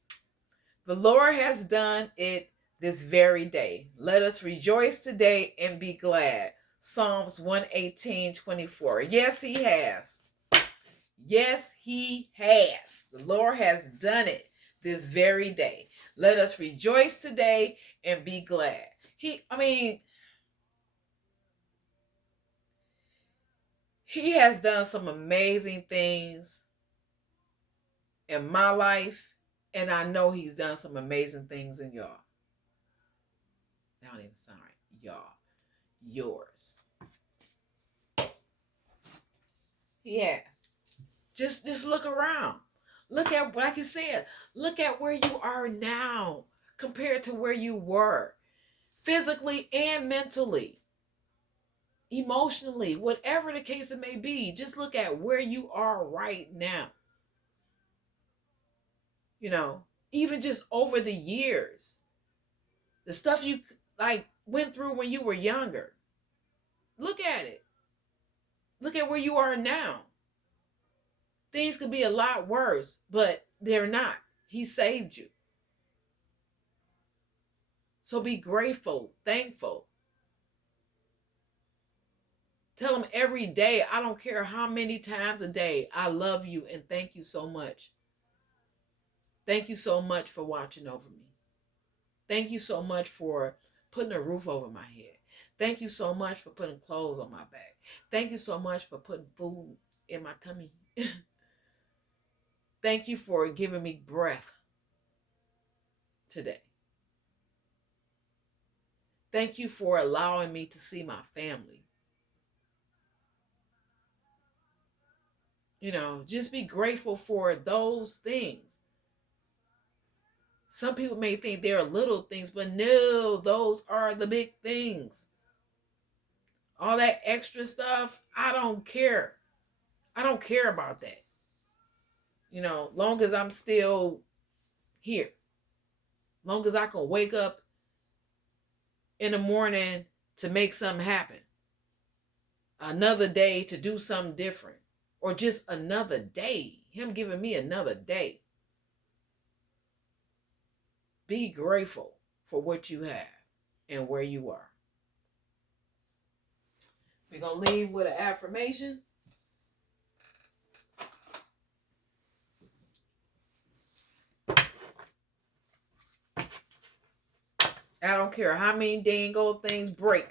The Lord has done it this very day. Let us rejoice today and be glad. Psalms 118:24. Yes, he has. Yes, he has. The Lord has done it this very day. Let us rejoice today and be glad. He has done some amazing things in my life, and I know he's done some amazing things in y'all. That don't even sound right. Y'all. Yours. He has. Just look around. Look at, like I said, look at where you are now compared to where you were. Physically and mentally. Emotionally. Whatever the case it may be. Just look at where you are right now. You know, even just over the years. The stuff you went through when you were younger. Look at it. Look at where you are now. Things could be a lot worse, but they're not. He saved you. So be grateful, thankful. Tell him every day, I don't care how many times a day, I love you and thank you so much. Thank you so much for watching over me. Thank you so much for putting a roof over my head. Thank you so much for putting clothes on my back. Thank you so much for putting food in my tummy. Thank you for giving me breath today. Thank you for allowing me to see my family. You know, just be grateful for those things. Some people may think they're little things, but no, those are the big things. All that extra stuff, I don't care. I don't care about that. You know, long as I'm still here. Long as I can wake up in the morning to make something happen. Another day to do something different. Or just another day. Him giving me another day. Be grateful for what you have and where you are. We're going to leave with an affirmation. I don't care how many dang old things break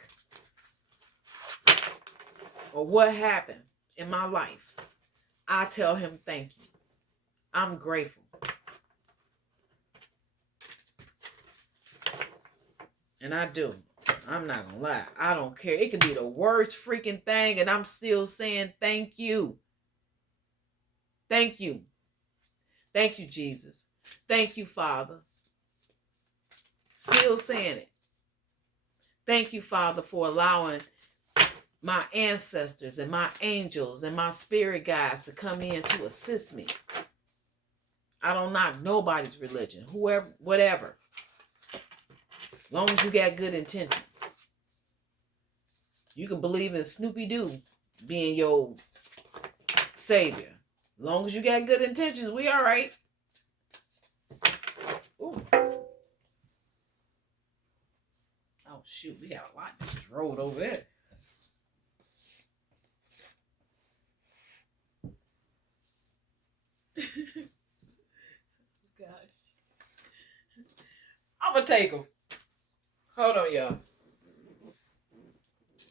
or what happened in my life. I tell him thank you. I'm grateful. And I do. I'm not going to lie. I don't care. It could be the worst freaking thing and I'm still saying thank you. Thank you. Thank you, Jesus. Thank you, Father. Still saying it. Thank you, Father, for allowing my ancestors and my angels and my spirit guides to come in to assist me. I don't knock nobody's religion, whoever, whatever. Long as you got good intentions. You can believe in Snoopy-Doo being your savior. Long as you got good intentions, we all right. Ooh. Oh, shoot. We got a lot that just rolled over there. Gosh. I'm going to take them. Hold on, y'all.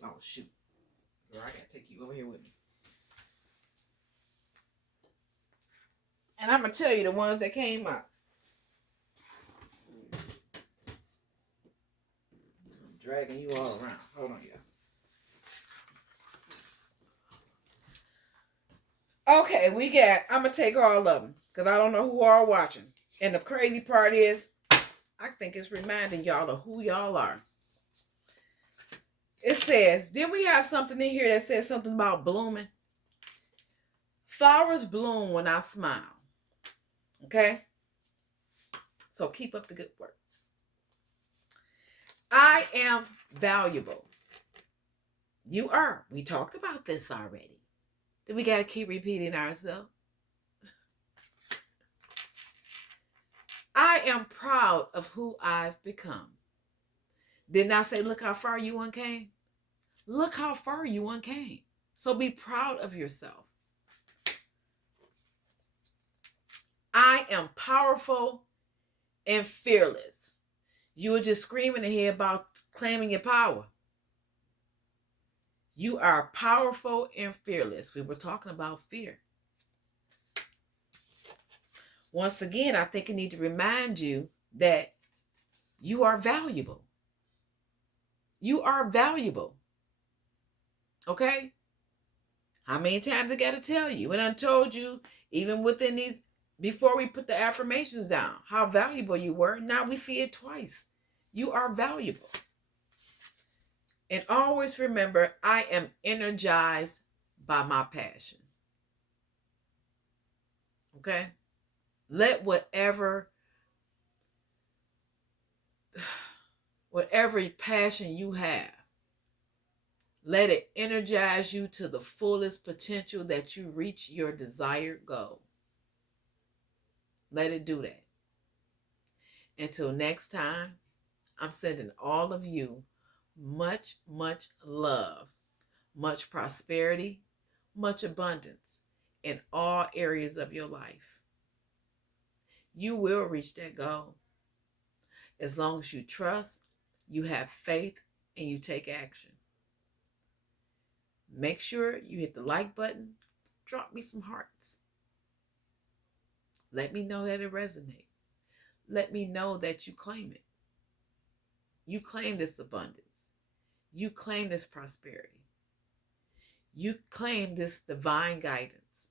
Oh, shoot. Girl, I gotta take you over here with me. And I'm gonna tell you the ones that came out. I'm dragging you all around. Hold on, y'all. Okay, I'm gonna take all of them because I don't know who are watching. And the crazy part is, I think it's reminding y'all of who y'all are. It says, did we have something in here that says something about blooming? Flowers bloom when I smile. Okay? So keep up the good work. I am valuable. You are. We talked about this already. Then we got to keep repeating ourselves. I am proud of who I've become. Didn't I say, look how far you one came? Look how far you one came. So be proud of yourself. I am powerful and fearless. You were just screaming in here about claiming your power. You are powerful and fearless. We were talking about fear. Once again, I think I need to remind you that you are valuable. You are valuable. Okay? How many times I got to tell you? And I told you, even within these, before we put the affirmations down, how valuable you were. Now we see it twice. You are valuable. And always remember, I am energized by my passion. Okay? Let whatever passion you have, let it energize you to the fullest potential that you reach your desired goal. Let it do that. Until next time, I'm sending all of you much, much love, much prosperity, much abundance in all areas of your life. You will reach that goal as long as you trust, you have faith, and you take action. Make sure you hit the like button. Drop me some hearts. Let me know that it resonates. Let me know that you claim it. You claim this abundance. You claim this prosperity. You claim this divine guidance.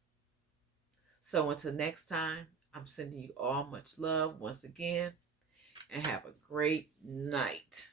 So until next time, I'm sending you all much love once again, and have a great night.